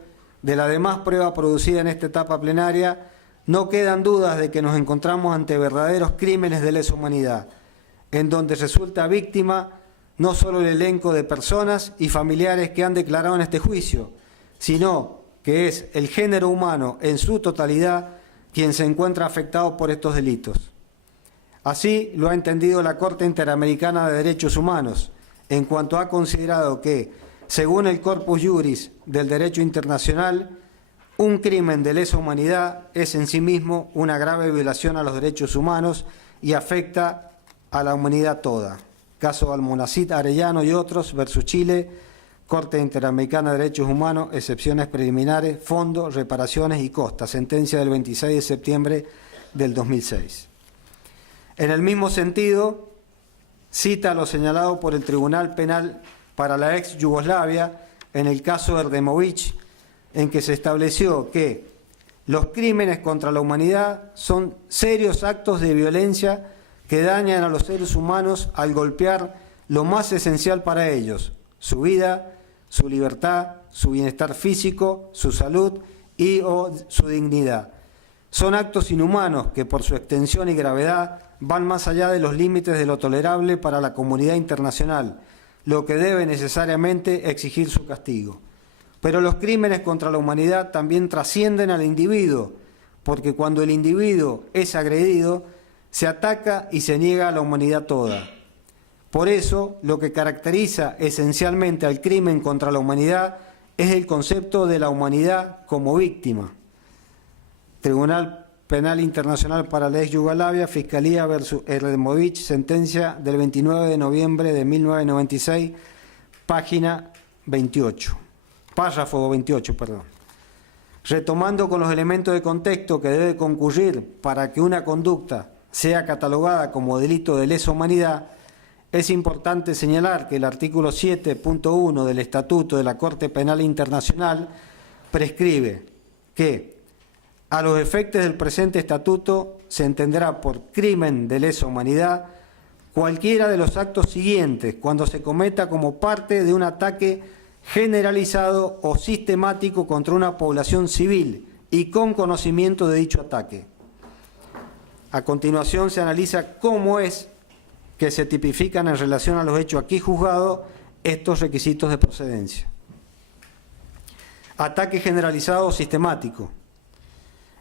de la demás prueba producida en esta etapa plenaria, no quedan dudas de que nos encontramos ante verdaderos crímenes de lesa humanidad, en donde resulta víctima no solo el elenco de personas y familiares que han declarado en este juicio, sino que es el género humano en su totalidad quien se encuentra afectado por estos delitos. Así lo ha entendido la Corte Interamericana de Derechos Humanos, en cuanto ha considerado que, según el corpus juris del derecho internacional, un crimen de lesa humanidad es en sí mismo una grave violación a los derechos humanos y afecta a la humanidad toda. Caso Almonacid, Arellano y otros versus Chile, Corte Interamericana de Derechos Humanos, excepciones preliminares, fondo, reparaciones y costas, sentencia del 26 de septiembre del 2006. En el mismo sentido, cita lo señalado por el Tribunal Penal para la ex Yugoslavia en el caso Erdemovich, en que se estableció que los crímenes contra la humanidad son serios actos de violencia que dañan a los seres humanos al golpear lo más esencial para ellos, su vida, su libertad, su bienestar físico, su salud y o su dignidad. Son actos inhumanos que por su extensión y gravedad van más allá de los límites de lo tolerable para la comunidad internacional, lo que debe necesariamente exigir su castigo. Pero los crímenes contra la humanidad también trascienden al individuo, porque cuando el individuo es agredido, se ataca y se niega a la humanidad toda. Por eso, lo que caracteriza esencialmente al crimen contra la humanidad es el concepto de la humanidad como víctima. Tribunal Penal Internacional para la ex Yugoslavia, Fiscalía versus Erdemovich, sentencia del 29 de noviembre de 1996, página 28, párrafo 28, perdón. Retomando con los elementos de contexto que debe concurrir para que una conducta sea catalogada como delito de lesa humanidad, es importante señalar que el artículo 7.1 del Estatuto de la Corte Penal Internacional prescribe que, a los efectos del presente estatuto, se entenderá por crimen de lesa humanidad cualquiera de los actos siguientes cuando se cometa como parte de un ataque generalizado o sistemático contra una población civil y con conocimiento de dicho ataque. A continuación se analiza cómo es que se tipifican en relación a los hechos aquí juzgados estos requisitos de procedencia. Ataque generalizado o sistemático.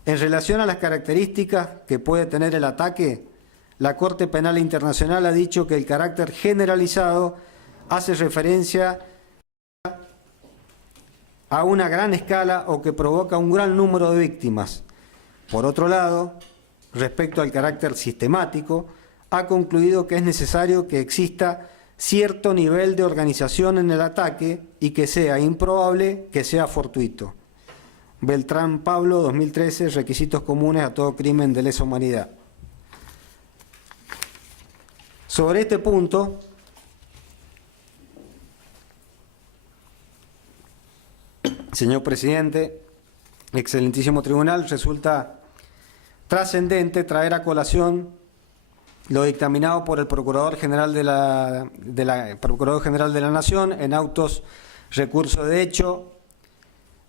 En relación a las características que puede tener el ataque, la Corte Penal Internacional ha dicho que el carácter generalizado hace referencia a una gran escala o que provoca un gran número de víctimas. Por otro lado, respecto al carácter sistemático, ha concluido que es necesario que exista cierto nivel de organización en el ataque y que sea improbable que sea fortuito. Beltrán Pablo, 2013, requisitos comunes a todo crimen de lesa humanidad. Sobre este punto, señor presidente, excelentísimo tribunal, resulta trascendente traer a colación lo dictaminado por el Procurador General de la Nación en autos recurso de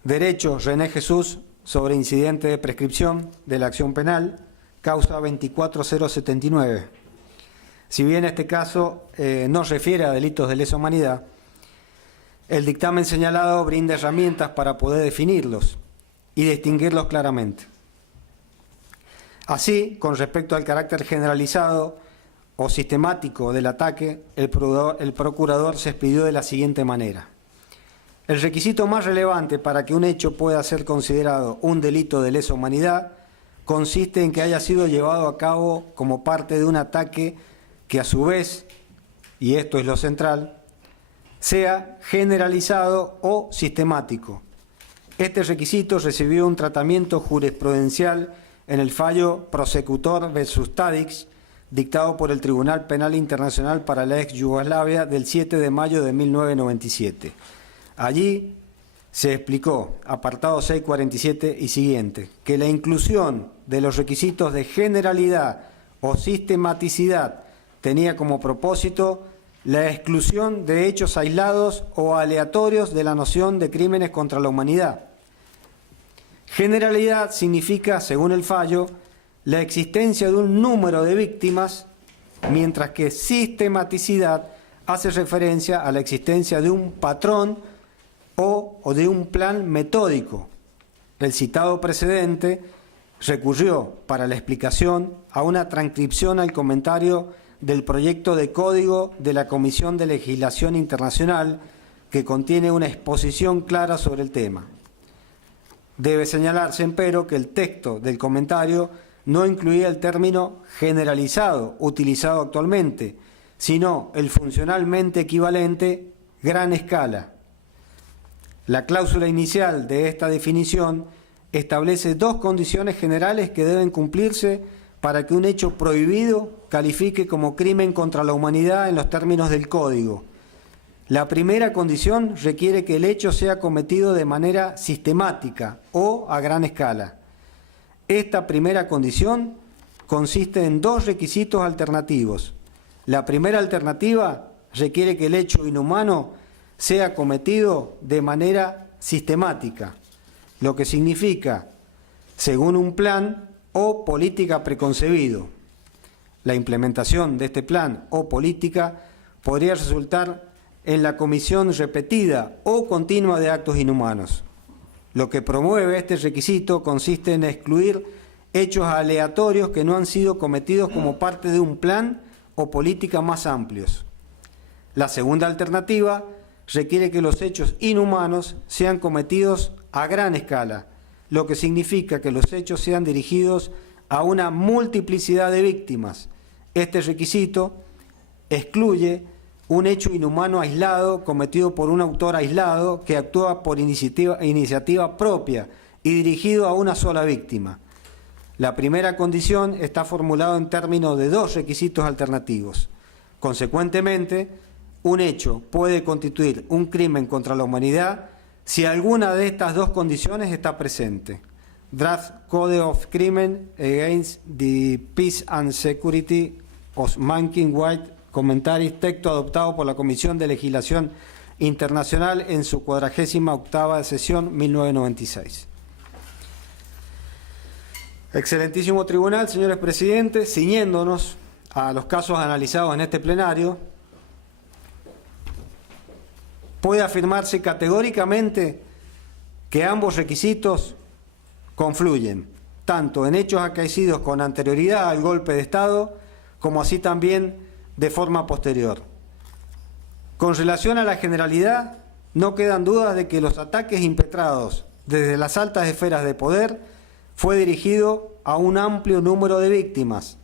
derecho René Jesús sobre incidente de prescripción de la acción penal, causa 24079. Si bien este caso no refiere a delitos de lesa humanidad, el dictamen señalado brinda herramientas para poder definirlos y distinguirlos claramente. Así, con respecto al carácter generalizado o sistemático del ataque, el procurador se expidió de la siguiente manera. El requisito más relevante para que un hecho pueda ser considerado un delito de lesa humanidad consiste en que haya sido llevado a cabo como parte de un ataque que a su vez, y esto es lo central, sea generalizado o sistemático. Este requisito recibió un tratamiento jurisprudencial en el fallo Prosecutor versus Tadic, dictado por el Tribunal Penal Internacional para la ex Yugoslavia del 7 de mayo de 1997. Allí se explicó, apartado 647 y siguiente, que la inclusión de los requisitos de generalidad o sistematicidad tenía como propósito la exclusión de hechos aislados o aleatorios de la noción de crímenes contra la humanidad. Generalidad significa, según el fallo, la existencia de un número de víctimas, mientras que sistematicidad hace referencia a la existencia de un patrón o de un plan metódico. El citado precedente recurrió para la explicación a una transcripción al comentario del proyecto de código de la Comisión de Legislación Internacional, que contiene una exposición clara sobre el tema. Debe señalarse, empero, que el texto del comentario no incluía el término generalizado utilizado actualmente, sino el funcionalmente equivalente gran escala. La cláusula inicial de esta definición establece dos condiciones generales que deben cumplirse para que un hecho prohibido califique como crimen contra la humanidad en los términos del Código. La primera condición requiere que el hecho sea cometido de manera sistemática o a gran escala. Esta primera condición consiste en dos requisitos alternativos. La primera alternativa requiere que el hecho inhumano sea cometido de manera sistemática, lo que significa, según un plan o política preconcebido. La implementación de este plan o política podría resultar en la comisión repetida o continua de actos inhumanos. Lo que promueve este requisito consiste en excluir hechos aleatorios que no han sido cometidos como parte de un plan o política más amplios. La segunda alternativa requiere que los hechos inhumanos sean cometidos a gran escala, lo que significa que los hechos sean dirigidos a una multiplicidad de víctimas. Este requisito excluye un hecho inhumano aislado cometido por un autor aislado que actúa por iniciativa propia y dirigido a una sola víctima. La primera condición está formulada en términos de dos requisitos alternativos. Consecuentemente, un hecho puede constituir un crimen contra la humanidad si alguna de estas dos condiciones está presente. Draft Code of Crime Against the Peace and Security of Mankind, Commentaries, texto adoptado por la Comisión de Legislación Internacional en su 48ª sesión 1996. Excelentísimo Tribunal, señores presidentes, ciñéndonos a los casos analizados en este plenario, puede afirmarse categóricamente que ambos requisitos confluyen, tanto en hechos acaecidos con anterioridad al golpe de Estado, como así también de forma posterior. Con relación a la generalidad, no quedan dudas de que los ataques impetrados desde las altas esferas de poder fue dirigido a un amplio número de víctimas.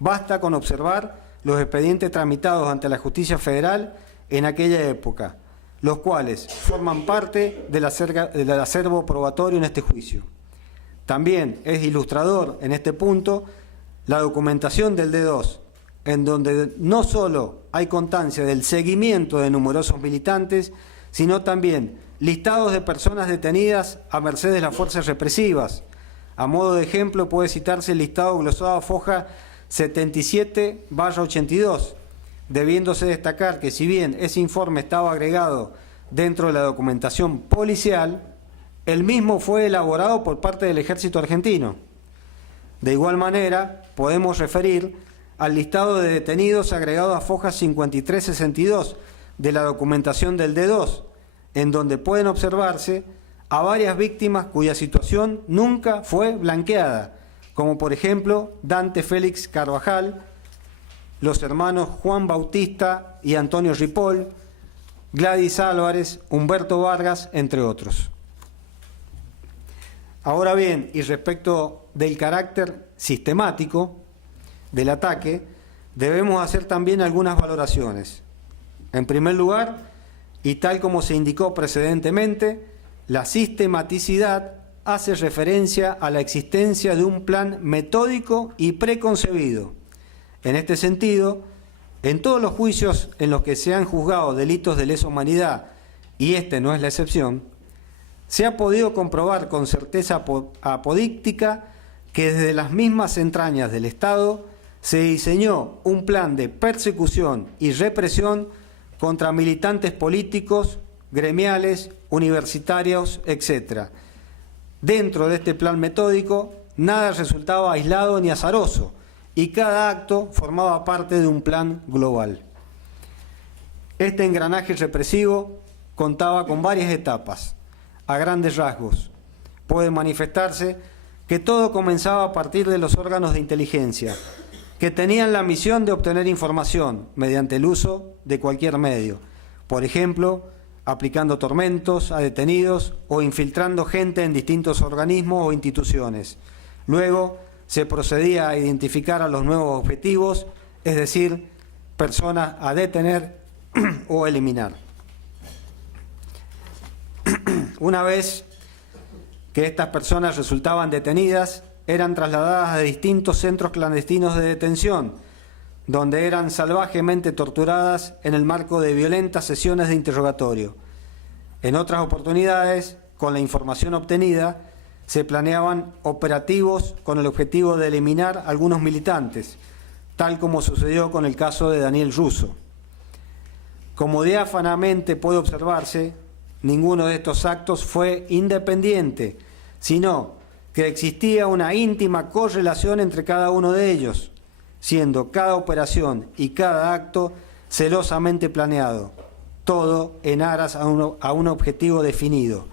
Basta con observar los expedientes tramitados ante la Justicia Federal en aquella época, los cuales forman parte del acervo probatorio en este juicio. También es ilustrador en este punto la documentación del D2, en donde no solo hay constancia del seguimiento de numerosos militantes, sino también listados de personas detenidas a merced de las fuerzas represivas. A modo de ejemplo puede citarse el listado glosado a foja 77/82, debiéndose destacar que si bien ese informe estaba agregado dentro de la documentación policial, el mismo fue elaborado por parte del Ejército Argentino. De igual manera, podemos referir al listado de detenidos agregado a foja 53/62 de la documentación del D2, en donde pueden observarse a varias víctimas cuya situación nunca fue blanqueada, como por ejemplo Dante Félix Carvajal, los hermanos Juan Bautista y Antonio Ripoll, Gladys Álvarez, Humberto Vargas, entre otros. Ahora bien, y respecto del carácter sistemático del ataque, debemos hacer también algunas valoraciones. En primer lugar, y tal como se indicó precedentemente, la sistematicidad hace referencia a la existencia de un plan metódico y preconcebido. En este sentido, en todos los juicios en los que se han juzgado delitos de lesa humanidad, y este no es la excepción, se ha podido comprobar con certeza apodíctica que desde las mismas entrañas del Estado se diseñó un plan de persecución y represión contra militantes políticos, gremiales, universitarios, etc. Dentro de este plan metódico, nada resultaba aislado ni azaroso, y cada acto formaba parte de un plan global. Este engranaje represivo contaba con varias etapas. A grandes rasgos, puede manifestarse que todo comenzaba a partir de los órganos de inteligencia, que tenían la misión de obtener información mediante el uso de cualquier medio, por ejemplo, aplicando tormentos a detenidos o infiltrando gente en distintos organismos o instituciones. Luego se procedía a identificar a los nuevos objetivos, es decir, personas a detener o eliminar. Una vez que estas personas resultaban detenidas, eran trasladadas a distintos centros clandestinos de detención, donde eran salvajemente torturadas en el marco de violentas sesiones de interrogatorio. En otras oportunidades, con la información obtenida, se planeaban operativos con el objetivo de eliminar algunos militantes, tal como sucedió con el caso de Daniel Russo. Como diáfanamente puede observarse, ninguno de estos actos fue independiente, sino que existía una íntima correlación entre cada uno de ellos, siendo cada operación y cada acto celosamente planeado, todo en aras a un objetivo definido: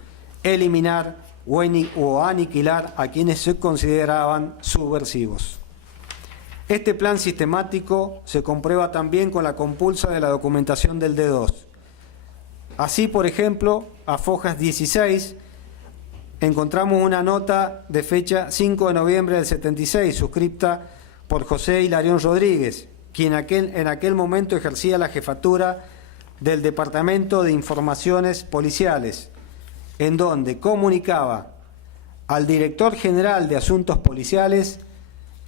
eliminar o aniquilar a quienes se consideraban subversivos. Este plan sistemático se comprueba también con la compulsa de la documentación del D2. Así, por ejemplo, a fojas 16 encontramos una nota de fecha 5 de noviembre del 76, suscripta por José Hilarión Rodríguez, quien en aquel momento ejercía la jefatura del Departamento de Informaciones Policiales, en donde comunicaba al Director General de Asuntos Policiales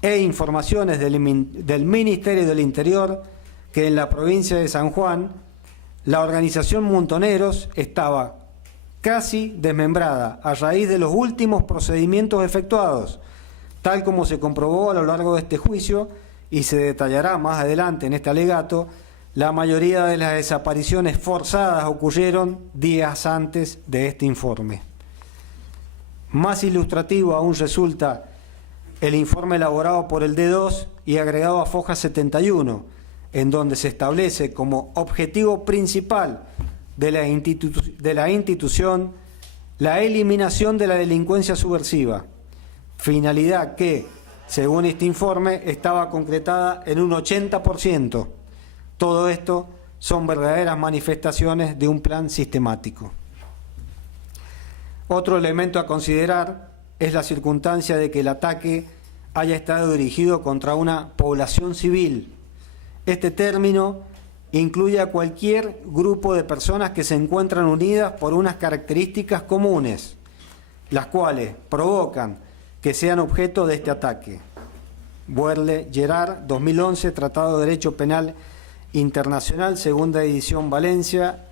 e informaciones del Ministerio del Interior que en la provincia de San Juan la organización Montoneros estaba casi desmembrada a raíz de los últimos procedimientos efectuados, tal como se comprobó a lo largo de este juicio y se detallará más adelante en este alegato. La mayoría de las desapariciones forzadas ocurrieron días antes de este informe. Más ilustrativo aún resulta el informe elaborado por el D2 y agregado a Foja 71, en donde se establece como objetivo principal de la institución la eliminación de la delincuencia subversiva, finalidad que, según este informe, estaba concretada en un 80%. Todo esto son verdaderas manifestaciones de un plan sistemático. Otro elemento a considerar es la circunstancia de que el ataque haya estado dirigido contra una población civil. Este término incluye a cualquier grupo de personas que se encuentran unidas por unas características comunes, las cuales provocan que sean objeto de este ataque. Boerle, Gerard, 2011, Tratado de Derecho Penal Internacional, segunda edición Valencia,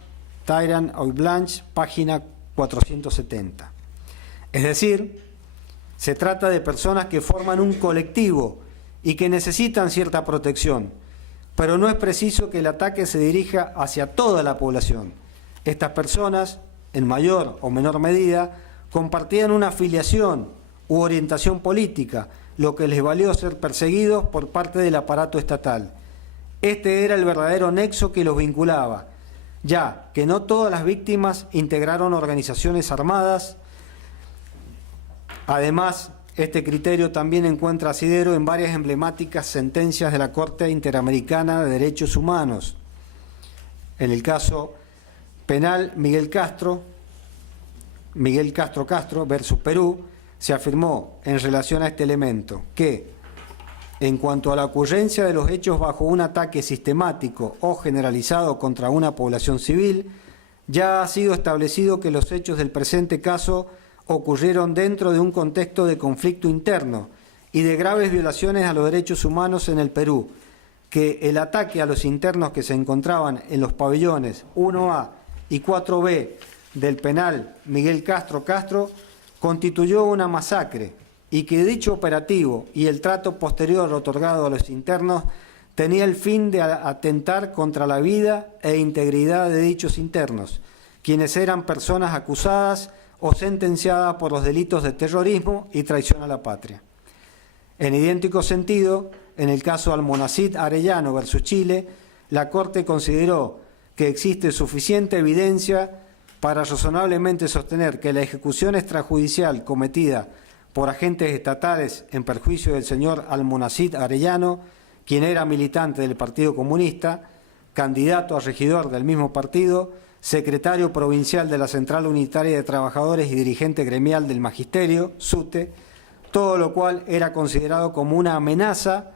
Tyran Oiblanche, página 470. Es decir, se trata de personas que forman un colectivo y que necesitan cierta protección, pero no es preciso que el ataque se dirija hacia toda la población. Estas personas, en mayor o menor medida, compartían una afiliación u orientación política, lo que les valió ser perseguidos por parte del aparato estatal. Este era el verdadero nexo que los vinculaba, ya que no todas las víctimas integraron organizaciones armadas. Además, este criterio también encuentra asidero en varias emblemáticas sentencias de la Corte Interamericana de Derechos Humanos. En el caso penal Miguel Castro versus Perú, se afirmó en relación a este elemento que, en cuanto a la ocurrencia de los hechos bajo un ataque sistemático o generalizado contra una población civil, ya ha sido establecido que los hechos del presente caso ocurrieron dentro de un contexto de conflicto interno y de graves violaciones a los derechos humanos en el Perú, que el ataque a los internos que se encontraban en los pabellones 1A y 4B del penal Miguel Castro constituyó una masacre y que dicho operativo y el trato posterior otorgado a los internos tenía el fin de atentar contra la vida e integridad de dichos internos, quienes eran personas acusadas o sentenciadas por los delitos de terrorismo y traición a la patria. En idéntico sentido, en el caso Almonacid Arellano versus Chile, la Corte consideró que existe suficiente evidencia para razonablemente sostener que la ejecución extrajudicial cometida por agentes estatales en perjuicio del señor Almonacid Arellano, quien era militante del Partido Comunista, candidato a regidor del mismo partido, secretario provincial de la Central Unitaria de Trabajadores y dirigente gremial del Magisterio, SUTE, todo lo cual era considerado como una amenaza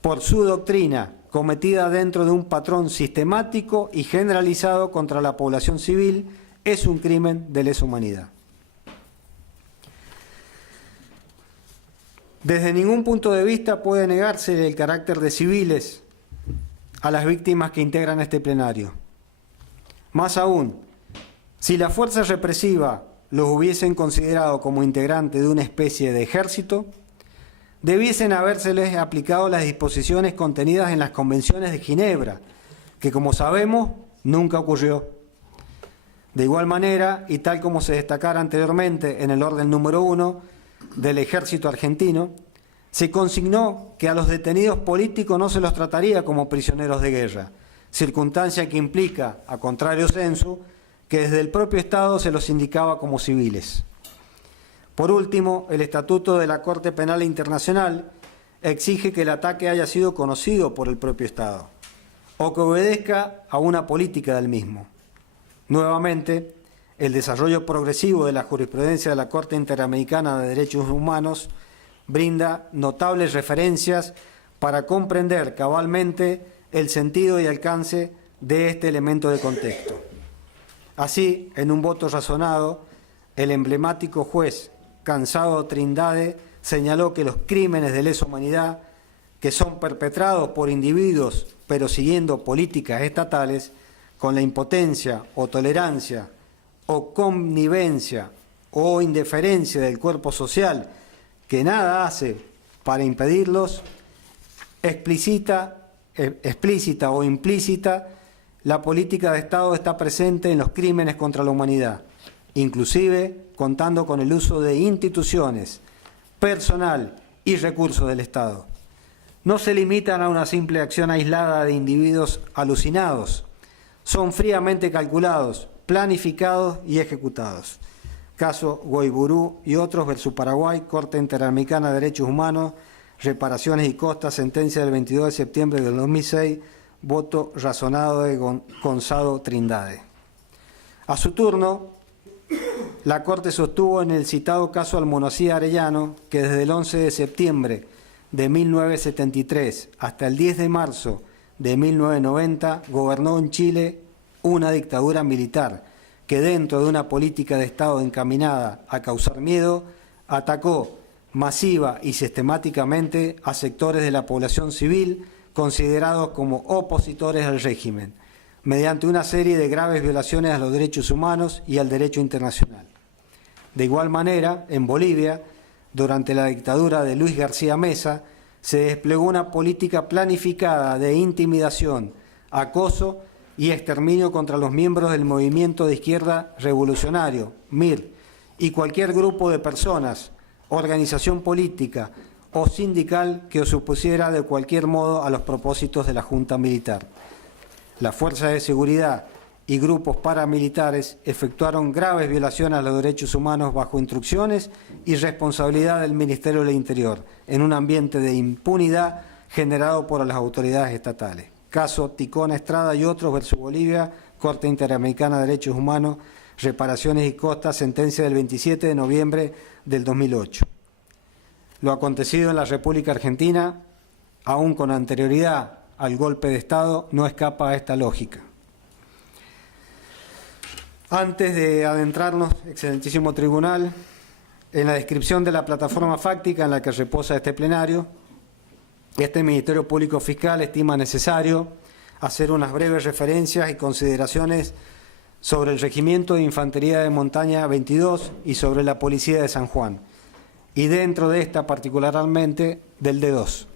por su doctrina, cometida dentro de un patrón sistemático y generalizado contra la población civil, es un crimen de lesa humanidad. Desde ningún punto de vista puede negarse el carácter de civiles a las víctimas que integran este plenario. Más aún, si la fuerza represiva los hubiesen considerado como integrantes de una especie de ejército, debiesen habérseles aplicado las disposiciones contenidas en las convenciones de Ginebra, que como sabemos nunca ocurrió. De igual manera, y tal como se destacara anteriormente en el orden número 1 del ejército argentino, se consignó que a los detenidos políticos no se los trataría como prisioneros de guerra, circunstancia que implica, a contrario sensu, que desde el propio Estado se los indicaba como civiles. Por último, el Estatuto de la Corte Penal Internacional exige que el ataque haya sido conocido por el propio Estado o que obedezca a una política del mismo. Nuevamente, el desarrollo progresivo de la jurisprudencia de la Corte Interamericana de Derechos Humanos brinda notables referencias para comprender cabalmente el sentido y alcance de este elemento de contexto. Así, en un voto razonado, el emblemático juez Cansado Trindade señaló que los crímenes de lesa humanidad que son perpetrados por individuos pero siguiendo políticas estatales, con la impotencia o tolerancia o connivencia o indiferencia del cuerpo social que nada hace para impedirlos, explícita o implícita, la política de Estado está presente en los crímenes contra la humanidad, inclusive contando con el uso de instituciones, personal y recursos del Estado. No se limitan a una simple acción aislada de individuos alucinados, son fríamente calculados, planificados y ejecutados. Caso Guaiburú y otros versus Paraguay, Corte Interamericana de Derechos Humanos, Reparaciones y Costas, sentencia del 22 de septiembre del 2006, voto razonado de Gonzalo Trindade. A su turno, la Corte sostuvo en el citado caso Almonacid Arellano que desde el 11 de septiembre de 1973 hasta el 10 de marzo de 1990 gobernó en Chile una dictadura militar que dentro de una política de Estado encaminada a causar miedo, atacó masiva y sistemáticamente a sectores de la población civil considerados como opositores al régimen, mediante una serie de graves violaciones a los derechos humanos y al derecho internacional. De igual manera, en Bolivia, durante la dictadura de Luis García Meza, se desplegó una política planificada de intimidación, acoso y exterminio contra los miembros del movimiento de izquierda revolucionario, MIR, y cualquier grupo de personas, organización política o sindical que se opusiera de cualquier modo a los propósitos de la Junta Militar. Las fuerzas de seguridad y grupos paramilitares efectuaron graves violaciones a los derechos humanos bajo instrucciones y responsabilidad del Ministerio del Interior, en un ambiente de impunidad generado por las autoridades estatales. Caso Ticona Estrada y otros versus Bolivia, Corte Interamericana de Derechos Humanos, Reparaciones y Costas, sentencia del 27 de noviembre del 2008. Lo acontecido en la República Argentina, aún con anterioridad al golpe de Estado, no escapa a esta lógica. Antes de adentrarnos, excelentísimo tribunal, en la descripción de la plataforma fáctica en la que reposa este plenario, este Ministerio Público Fiscal estima necesario hacer unas breves referencias y consideraciones sobre el Regimiento de Infantería de Montaña 22 y sobre la Policía de San Juan, y dentro de esta particularmente del D2.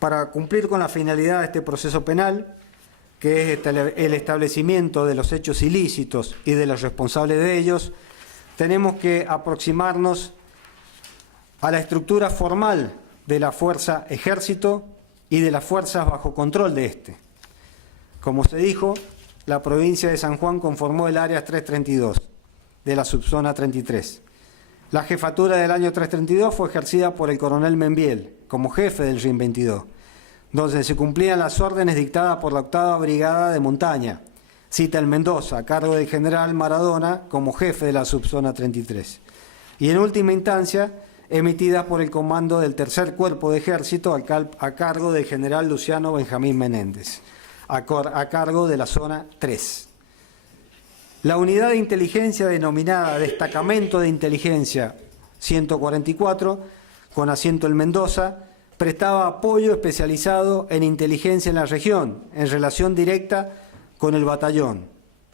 Para cumplir con la finalidad de este proceso penal, que es el establecimiento de los hechos ilícitos y de los responsables de ellos, tenemos que aproximarnos a la estructura formal de la fuerza ejército y de las fuerzas bajo control de este. Como se dijo, la provincia de San Juan conformó el área 332 de la subzona 33. La jefatura del año 332 fue ejercida por el coronel Membiel como jefe del RIM 22, donde se cumplían las órdenes dictadas por la 8ª Brigada de Montaña, cita el Mendoza, a cargo del general Maradona como jefe de la subzona 33. Y en última instancia, emitidas por el comando del Tercer Cuerpo de Ejército a cargo del general Luciano Benjamín Menéndez, a cargo de la zona 3. La unidad de inteligencia denominada Destacamento de Inteligencia 144, con asiento en Mendoza, prestaba apoyo especializado en inteligencia en la región, en relación directa con el batallón.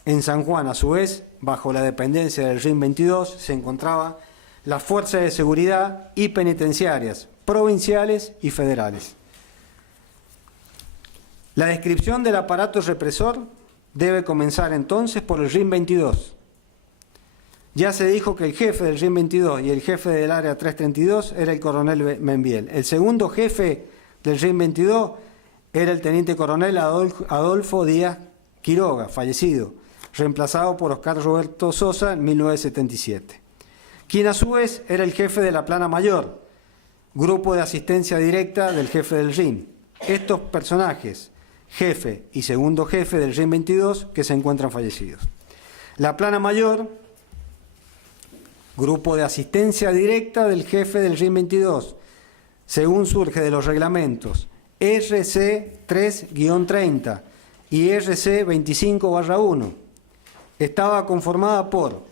En San Juan, a su vez, bajo la dependencia del RIM 22, se encontraba las fuerzas de seguridad y penitenciarias, provinciales y federales. La descripción del aparato represor debe comenzar entonces por el RIM 22. Ya se dijo que el jefe del RIM 22 y el jefe del área 332 era el coronel Membiel. El segundo jefe del RIM 22 era el teniente coronel Adolfo Díaz Quiroga, fallecido, reemplazado por Oscar Roberto Sosa en 1977, quien a su vez era el jefe de la Plana Mayor, grupo de asistencia directa del jefe del RIM. Estos personajes, jefe y segundo jefe del RIM 22, que se encuentran fallecidos. La Plana Mayor, grupo de asistencia directa del jefe del RIM 22, según surge de los reglamentos RC 3-30 IRC 25/1. Estaba conformada por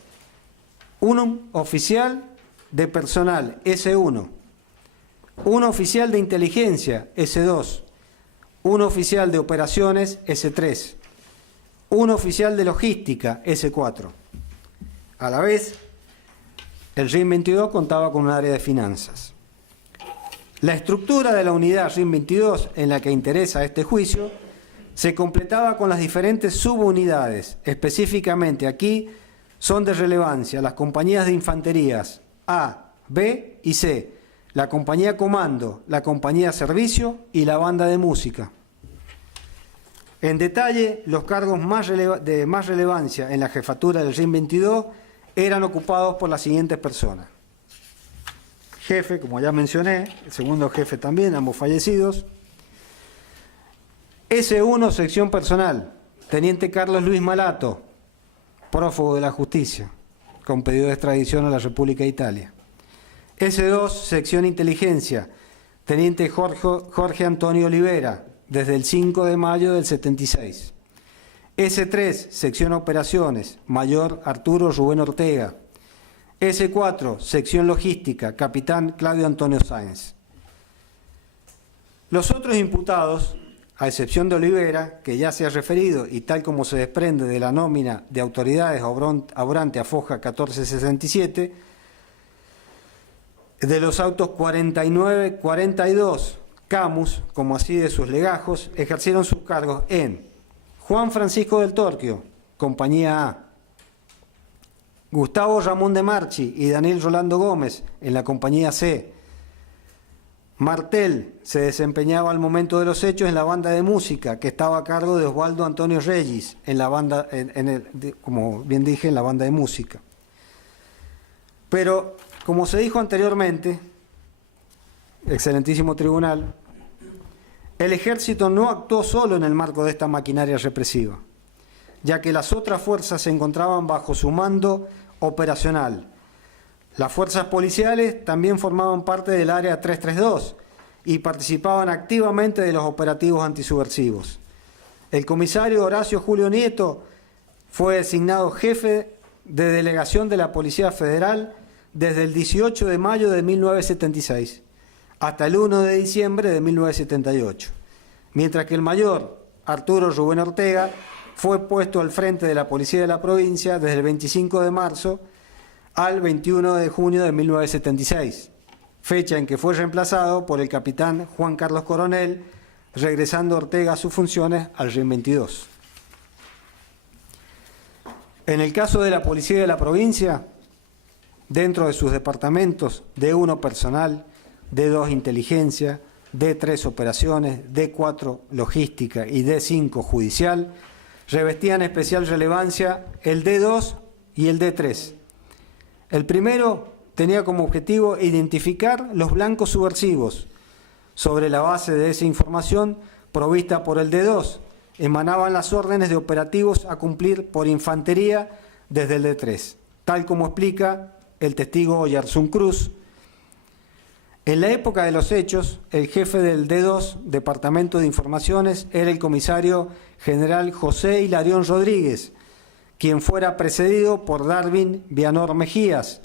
un oficial de personal, S1, un oficial de inteligencia, S2, un oficial de operaciones, S3, un oficial de logística, S4. A la vez, el RIM 22 contaba con un área de finanzas. La estructura de la unidad RIM 22 en la que interesa este juicio se completaba con las diferentes subunidades. Específicamente aquí son de relevancia las compañías de infanterías A, B y C, la compañía comando, la compañía servicio y la banda de música. En detalle, los cargos de más relevancia en la jefatura del RIM 22 eran ocupados por las siguientes personas. Jefe, como ya mencioné, el segundo jefe también, ambos fallecidos. S1, sección personal, teniente Carlos Luis Malato, prófugo de la justicia, con pedido de extradición a la República de Italia. S2, sección inteligencia, teniente Jorge Antonio Olivera, desde el 5 de mayo del 76. S3, sección operaciones, mayor Arturo Rubén Ortega. S4, sección logística, capitán Claudio Antonio Sáenz. Los otros imputados, a excepción de Olivera, que ya se ha referido y tal como se desprende de la nómina de autoridades obrante a Foja 1467, de los autos 49-42, Camus, como así de sus legajos, ejercieron sus cargos en Juan Francisco del Torquio, compañía A, Gustavo Ramón de Marchi y Daniel Rolando Gómez en la compañía C. Martel se desempeñaba al momento de los hechos en la banda de música, que estaba a cargo de Osvaldo Antonio Reyes, en la banda, como bien dije, en la banda de música. Pero, como se dijo anteriormente, excelentísimo tribunal, el ejército no actuó solo en el marco de esta maquinaria represiva, ya que las otras fuerzas se encontraban bajo su mando operacional. Las fuerzas policiales también formaban parte del área 332 y participaban activamente de los operativos antisubversivos. El comisario Horacio Julio Nieto fue designado jefe de delegación de la Policía Federal desde el 18 de mayo de 1976 hasta el 1 de diciembre de 1978, mientras que el mayor Arturo Rubén Ortega fue puesto al frente de la Policía de la Provincia desde el 25 de marzo al 21 de junio de 1976, fecha en que fue reemplazado por el capitán Juan Carlos Coronel, regresando Ortega a sus funciones al RIM 22. En el caso de la Policía de la Provincia, dentro de sus departamentos D1 personal, D2 inteligencia, D3 operaciones, D4 logística y D5 judicial, revestían especial relevancia el D2 y el D3. El primero tenía como objetivo identificar los blancos subversivos. Sobre la base de esa información provista por el D2, emanaban las órdenes de operativos a cumplir por infantería desde el D3, tal como explica el testigo Oyarzún Cruz. En la época de los hechos, el jefe del D2, Departamento de Informaciones, era el comisario general José Hilarión Rodríguez, quien fuera precedido por Darwin Vianor Mejías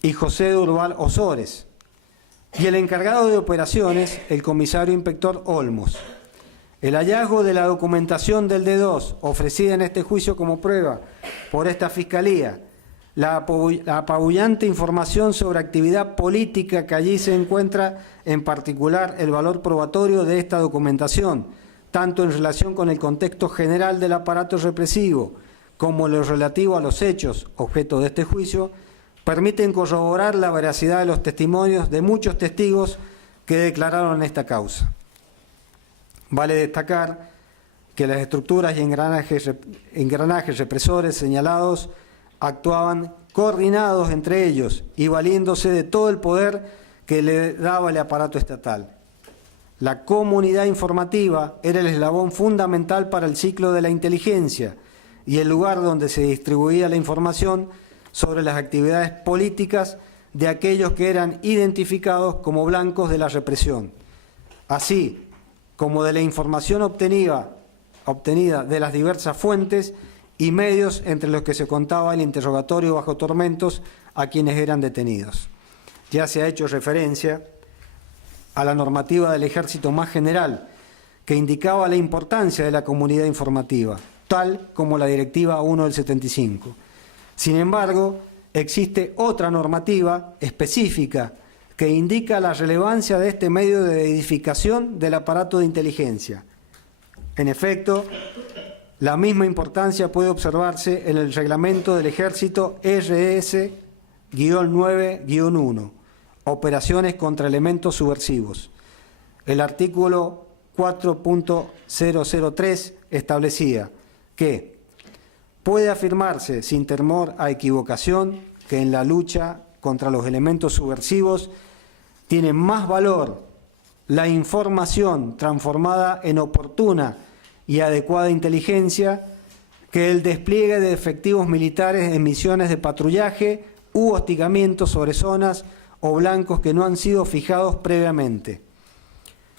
y José Durval Osores, y el encargado de operaciones, el comisario inspector Olmos. El hallazgo de la documentación del D2, ofrecida en este juicio como prueba por esta Fiscalía, la apabullante información sobre actividad política que allí se encuentra, en particular el valor probatorio de esta documentación, tanto en relación con el contexto general del aparato represivo, como lo relativo a los hechos objeto de este juicio, permiten corroborar la veracidad de los testimonios de muchos testigos que declararon en esta causa. Vale destacar que las estructuras y engranajes represores señalados actuaban coordinados entre ellos y valiéndose de todo el poder que le daba el aparato estatal. La comunidad informativa era el eslabón fundamental para el ciclo de la inteligencia y el lugar donde se distribuía la información sobre las actividades políticas de aquellos que eran identificados como blancos de la represión, así como de la información obtenida obtenida de las diversas fuentes y medios entre los que se contaba el interrogatorio bajo tormentos a quienes eran detenidos. Ya se ha hecho referencia a la normativa del Ejército más general, que indicaba la importancia de la comunidad informativa, tal como la Directiva 1 del 75. Sin embargo, existe otra normativa específica que indica la relevancia de este medio de edificación del aparato de inteligencia. En efecto, la misma importancia puede observarse en el reglamento del Ejército RS-9-1, Operaciones contra elementos subversivos. El artículo 4.003 establecía que puede afirmarse sin temor a equivocación que en la lucha contra los elementos subversivos tiene más valor la información transformada en oportuna y adecuada inteligencia que el despliegue de efectivos militares en misiones de patrullaje u hostigamiento sobre zonas o blancos que no han sido fijados previamente.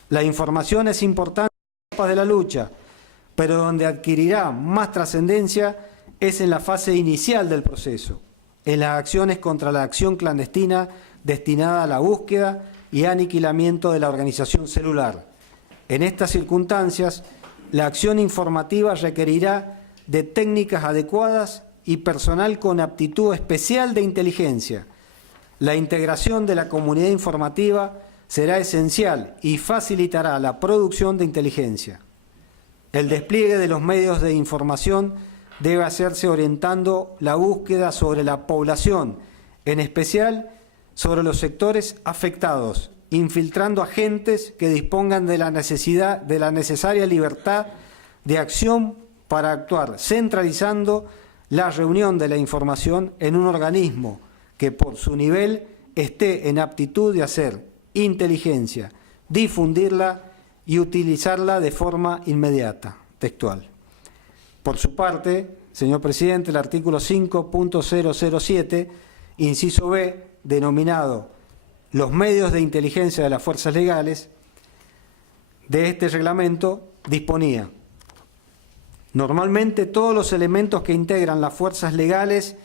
La información es importante en las etapas de la lucha, pero donde adquirirá más trascendencia es en la fase inicial del proceso, en las acciones contra la acción clandestina destinada a la búsqueda y aniquilamiento de la organización celular. En estas circunstancias, la acción informativa requerirá de técnicas adecuadas y personal con aptitud especial de inteligencia. La integración de la comunidad informativa será esencial y facilitará la producción de inteligencia. El despliegue de los medios de información debe hacerse orientando la búsqueda sobre la población, en especial sobre los sectores afectados, infiltrando agentes que dispongan de la necesaria libertad de acción para actuar, centralizando la reunión de la información en un organismo que por su nivel esté en aptitud de hacer inteligencia, difundirla y utilizarla de forma inmediata, textual. Por su parte, señor presidente, el artículo 5.007, inciso B, denominado los medios de inteligencia de las fuerzas legales, de este reglamento disponía: normalmente todos los elementos que integran las fuerzas legales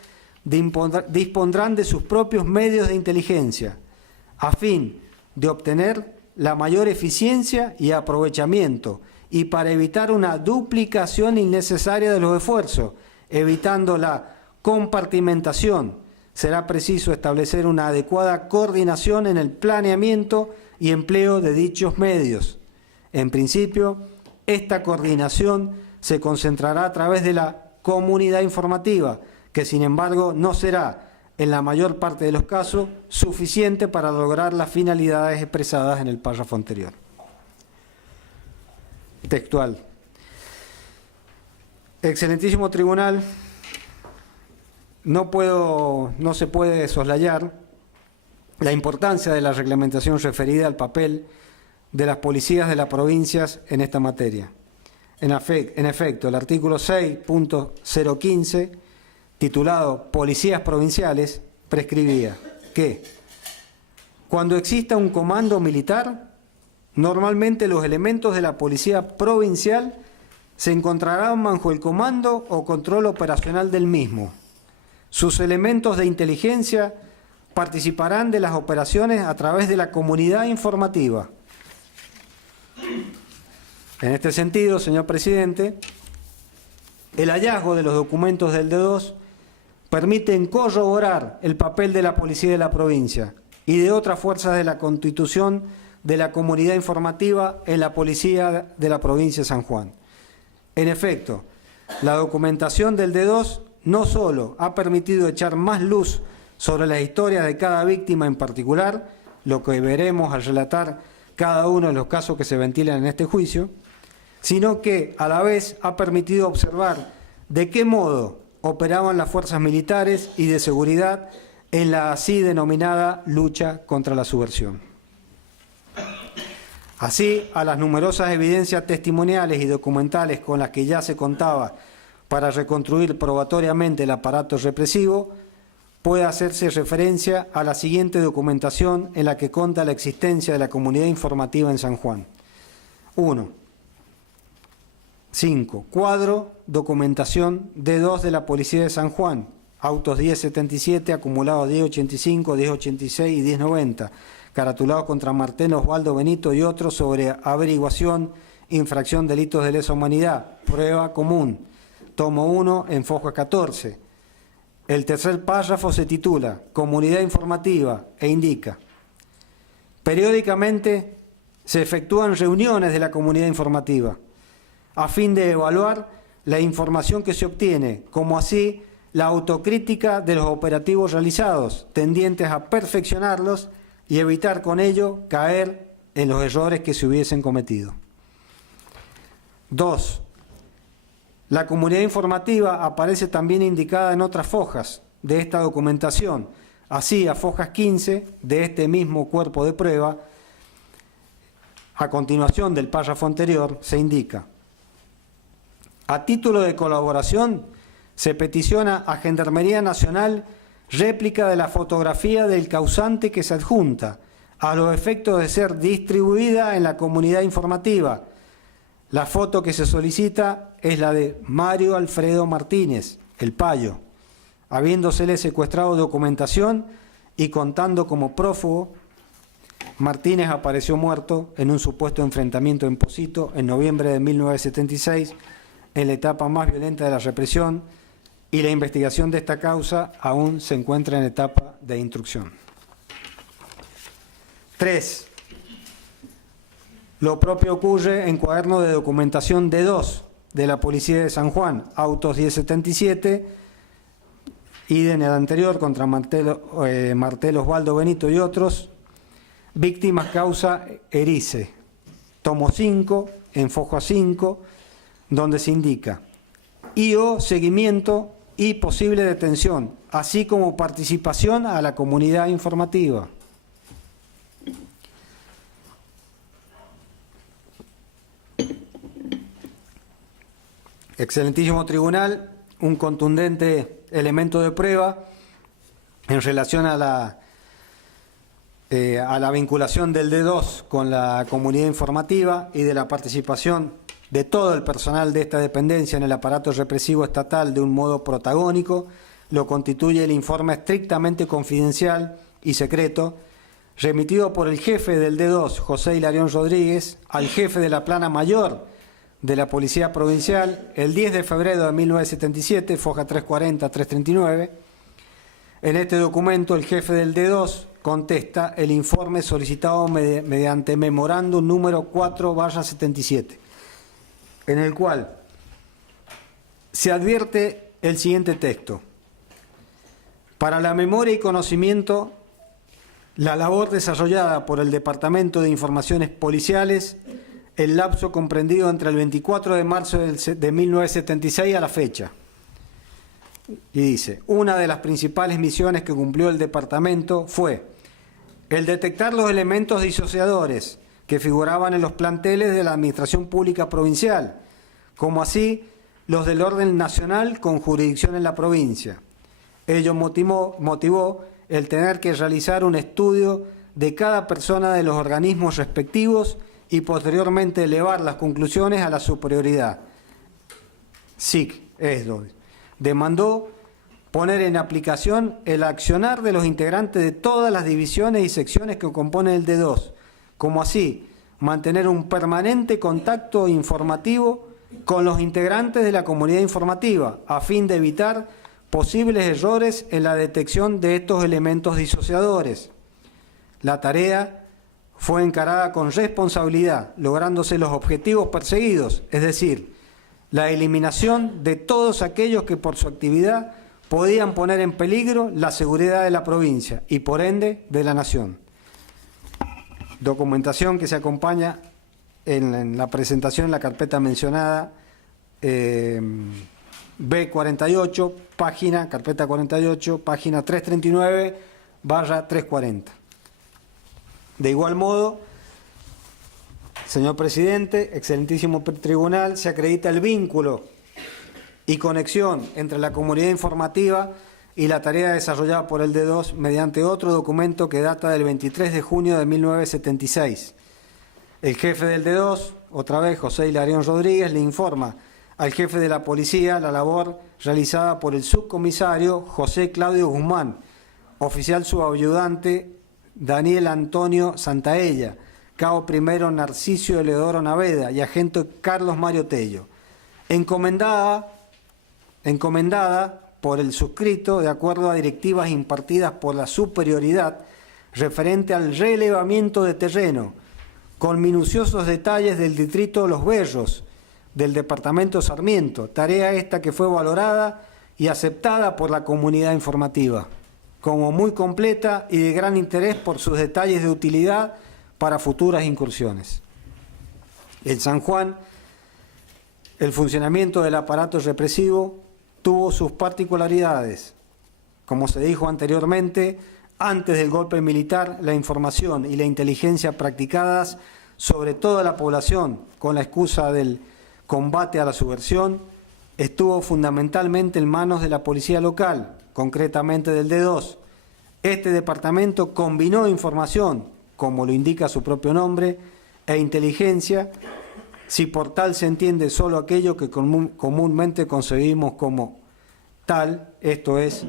dispondrán de sus propios medios de inteligencia, a fin de obtener la mayor eficiencia y aprovechamiento, y para evitar una duplicación innecesaria de los esfuerzos, evitando la compartimentación, será preciso establecer una adecuada coordinación en el planeamiento y empleo de dichos medios. En principio, esta coordinación se concentrará a través de la comunidad informativa, que sin embargo no será, en la mayor parte de los casos, suficiente para lograr las finalidades expresadas en el párrafo anterior. Textual. Excelentísimo Tribunal, no se puede soslayar la importancia de la reglamentación referida al papel de las policías de las provincias en esta materia. En efecto, el artículo 6.015, titulado Policías Provinciales, prescribía que cuando exista un comando militar, normalmente los elementos de la policía provincial se encontrarán bajo el comando o control operacional del mismo. Sus elementos de inteligencia participarán de las operaciones a través de la comunidad informativa. En este sentido, señor presidente, el hallazgo de los documentos del D2 permiten corroborar el papel de la policía de la provincia y de otras fuerzas de la constitución de la comunidad informativa en la policía de la provincia de San Juan. En efecto, la documentación del D2 no solo ha permitido echar más luz sobre las historias de cada víctima en particular, lo que veremos al relatar cada uno de los casos que se ventilan en este juicio, sino que a la vez ha permitido observar de qué modo operaban las fuerzas militares y de seguridad en la así denominada lucha contra la subversión. Así, a las numerosas evidencias testimoniales y documentales con las que ya se contaba para reconstruir probatoriamente el aparato represivo, puede hacerse referencia a la siguiente documentación en la que consta la existencia de la comunidad informativa en San Juan. 1. 5. Cuadro, documentación D2 de la Policía de San Juan, autos 1077, acumulados 1085, 1086 y 1090, caratulados contra Martel, Osvaldo Benito y otros sobre averiguación, infracción, delitos de lesa humanidad, prueba común, tomo 1, en foja 14. El tercer párrafo se titula Comunidad informativa e indica: periódicamente se efectúan reuniones de la comunidad informativa a fin de evaluar la información que se obtiene, como así la autocrítica de los operativos realizados, tendientes a perfeccionarlos y evitar con ello caer en los errores que se hubiesen cometido. 2. La comunidad informativa aparece también indicada en otras fojas de esta documentación. Así, a fojas 15 de este mismo cuerpo de prueba, a continuación del párrafo anterior, se indica: a título de colaboración, se peticiona a Gendarmería Nacional réplica de la fotografía del causante que se adjunta, a los efectos de ser distribuida en la comunidad informativa. La foto que se solicita es la de Mario Alfredo Martínez, el Payo, habiéndosele secuestrado documentación y contando como prófugo. Martínez apareció muerto en un supuesto enfrentamiento en Pocito en noviembre de 1976, en la etapa más violenta de la represión, y la investigación de esta causa aún se encuentra en etapa de instrucción. 3. Lo propio ocurre en cuaderno de documentación D2 de la Policía de San Juan, autos 1077, y en el anterior contra Martel, Osvaldo Benito y otros, víctimas causa Erice, tomo 5, en foja 5, donde se indica IO, seguimiento y posible detención, así como participación a la comunidad informativa. Excelentísimo Tribunal, un contundente elemento de prueba en relación a la vinculación del D2 con la comunidad informativa y de la participación de todo el personal de esta dependencia en el aparato represivo estatal de un modo protagónico, lo constituye el informe estrictamente confidencial y secreto, remitido por el jefe del D2, José Hilarión Rodríguez, al jefe de la Plana Mayor de la Policía Provincial, el 10 de febrero de 1977, foja 340-339. En este documento, el jefe del D2 contesta el informe solicitado mediante memorándum número 4/77, en el cual se advierte el siguiente texto: para la memoria y conocimiento, la labor desarrollada por el Departamento de Informaciones Policiales, el lapso comprendido entre el 24 de marzo de 1976 a la fecha. Y dice: una de las principales misiones que cumplió el departamento fue el detectar los elementos disociadores que figuraban en los planteles de la Administración Pública Provincial, como así los del orden nacional con jurisdicción en la provincia. Ello motivó el tener que realizar un estudio de cada persona de los organismos respectivos y posteriormente elevar las conclusiones a la superioridad. SIC, ESDO, demandó poner en aplicación el accionar de los integrantes de todas las divisiones y secciones que componen el D2, como así mantener un permanente contacto informativo con los integrantes de la comunidad informativa, a fin de evitar posibles errores en la detección de estos elementos disociadores. La tarea fue encarada con responsabilidad, lográndose los objetivos perseguidos, es decir, la eliminación de todos aquellos que por su actividad podían poner en peligro la seguridad de la provincia y por ende de la nación. Documentación que se acompaña en la presentación, la carpeta mencionada, B48, carpeta 48, página 339/340. De igual modo, señor presidente, excelentísimo tribunal, se acredita el vínculo y conexión entre la comunidad informativa y la tarea desarrollada por el D2 mediante otro documento que data del 23 de junio de 1976, El jefe del D2, otra vez José Hilarión Rodríguez, le informa al jefe de la policía la labor realizada por el subcomisario José Claudio Guzmán, oficial subayudante Daniel Antonio Santaella, cabo primero Narciso Eleodoro Naveda y agente Carlos Mario Tello, encomendada por el suscrito de acuerdo a directivas impartidas por la superioridad referente al relevamiento de terreno, con minuciosos detalles del distrito Los Berros, del departamento Sarmiento, tarea esta que fue valorada y aceptada por la comunidad informativa, como muy completa y de gran interés por sus detalles de utilidad para futuras incursiones. En San Juan, el funcionamiento del aparato represivo tuvo sus particularidades. Como se dijo anteriormente, antes del golpe militar, la información y la inteligencia practicadas sobre toda la población con la excusa del combate a la subversión estuvo fundamentalmente en manos de la policía local, concretamente del D2. Este departamento combinó información, como lo indica su propio nombre, e inteligencia, si por tal se entiende solo aquello que comúnmente concebimos como tal, esto es,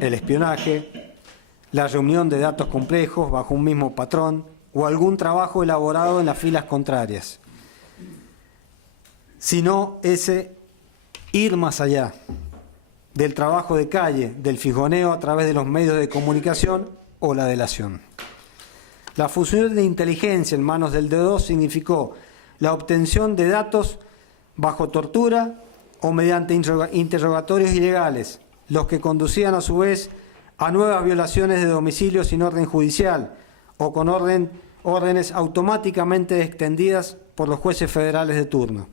el espionaje, la reunión de datos complejos bajo un mismo patrón o algún trabajo elaborado en las filas contrarias, sino ese ir más allá del trabajo de calle, del fijoneo a través de los medios de comunicación o la delación. La fusión de inteligencia en manos del D2 significó la obtención de datos bajo tortura o mediante interrogatorios ilegales, los que conducían a su vez a nuevas violaciones de domicilio sin orden judicial o con órdenes automáticamente extendidas por los jueces federales de turno,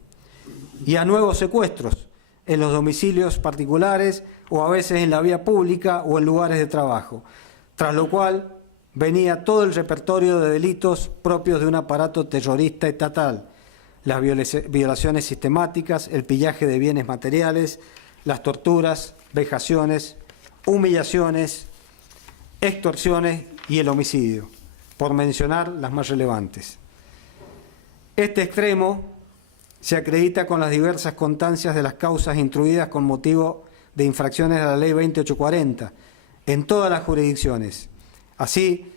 y a nuevos secuestros en los domicilios particulares o a veces en la vía pública o en lugares de trabajo, tras lo cual venía todo el repertorio de delitos propios de un aparato terrorista estatal: las violaciones sistemáticas, el pillaje de bienes materiales, las torturas, vejaciones, humillaciones, extorsiones y el homicidio, por mencionar las más relevantes. Este extremo se acredita con las diversas constancias de las causas instruidas con motivo de infracciones a la Ley 20840 en todas las jurisdicciones. Así,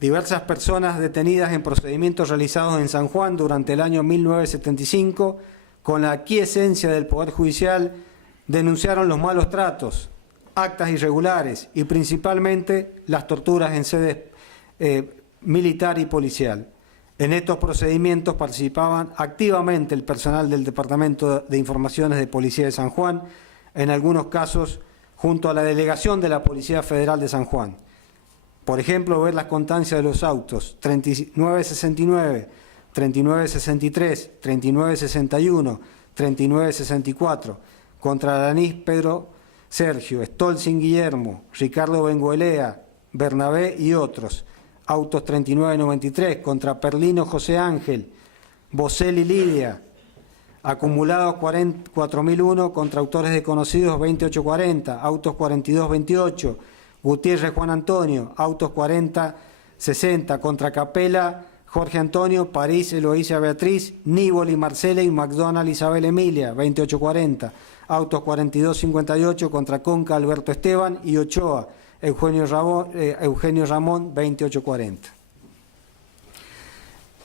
diversas personas detenidas en procedimientos realizados en San Juan durante el año 1975, con la aquiescencia del Poder Judicial, denunciaron los malos tratos, actas irregulares y principalmente las torturas en sede militar y policial. En estos procedimientos participaban activamente el personal del Departamento de Informaciones de Policía de San Juan, en algunos casos junto a la delegación de la Policía Federal de San Juan. Por ejemplo, ver las constancias de los autos 3969, 3963, 3961, 3964, contra Alanís Pedro Sergio, Stolzin Guillermo, Ricardo Bengoelea, Bernabé y otros. Autos 3993, contra Perlino José Ángel, Bocelli Lidia, acumulados 4001 contra autores desconocidos 2840, autos 4228, Gutiérrez Juan Antonio, autos 4060, contra Capela Jorge Antonio, París Eloísa Beatriz, Nívoli Marcela y McDonald Isabel Emilia, 2840, autos 4258, contra Conca Alberto Esteban y Ochoa, Eugenio Ramón, 2840.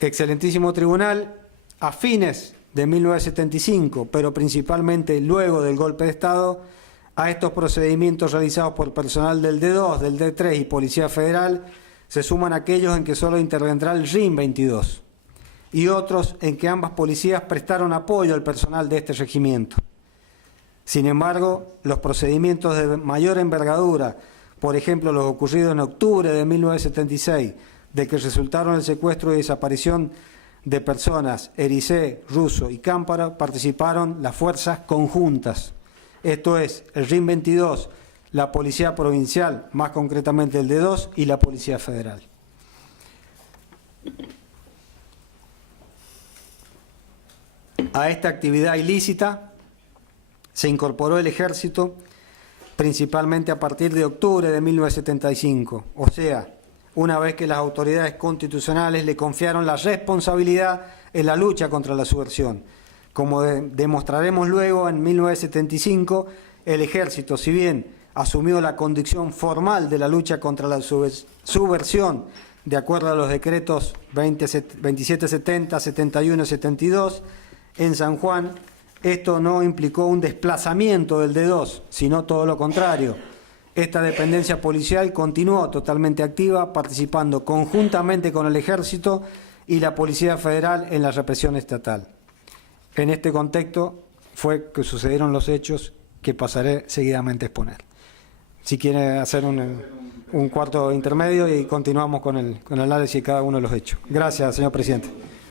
Excelentísimo Tribunal, a fines de 1975, pero principalmente luego del golpe de Estado, a estos procedimientos realizados por personal del D2, del D3 y Policía Federal se suman aquellos en que solo intervendrá el RIM 22 y otros en que ambas policías prestaron apoyo al personal de este regimiento. Sin embargo, los procedimientos de mayor envergadura, por ejemplo los ocurridos en octubre de 1976, de que resultaron el secuestro y desaparición de personas, Ericé, Russo y Cámpara, participaron las fuerzas conjuntas. Esto es, el RIM 22, la Policía Provincial, más concretamente el D2, y la Policía Federal. A esta actividad ilícita se incorporó el Ejército, principalmente a partir de octubre de 1975, o sea, una vez que las autoridades constitucionales le confiaron la responsabilidad en la lucha contra la subversión. Como demostraremos luego, en 1975, el Ejército, si bien asumió la conducción formal de la lucha contra la subversión, de acuerdo a los decretos 2770, 71 y 72, en San Juan, esto no implicó un desplazamiento del D2, sino todo lo contrario. Esta dependencia policial continuó totalmente activa, participando conjuntamente con el Ejército y la Policía Federal en la represión estatal. En este contexto fue que sucedieron los hechos que pasaré seguidamente a exponer. Si quiere hacer un cuarto intermedio y continuamos con el análisis de cada uno de los hechos. Gracias, señor presidente.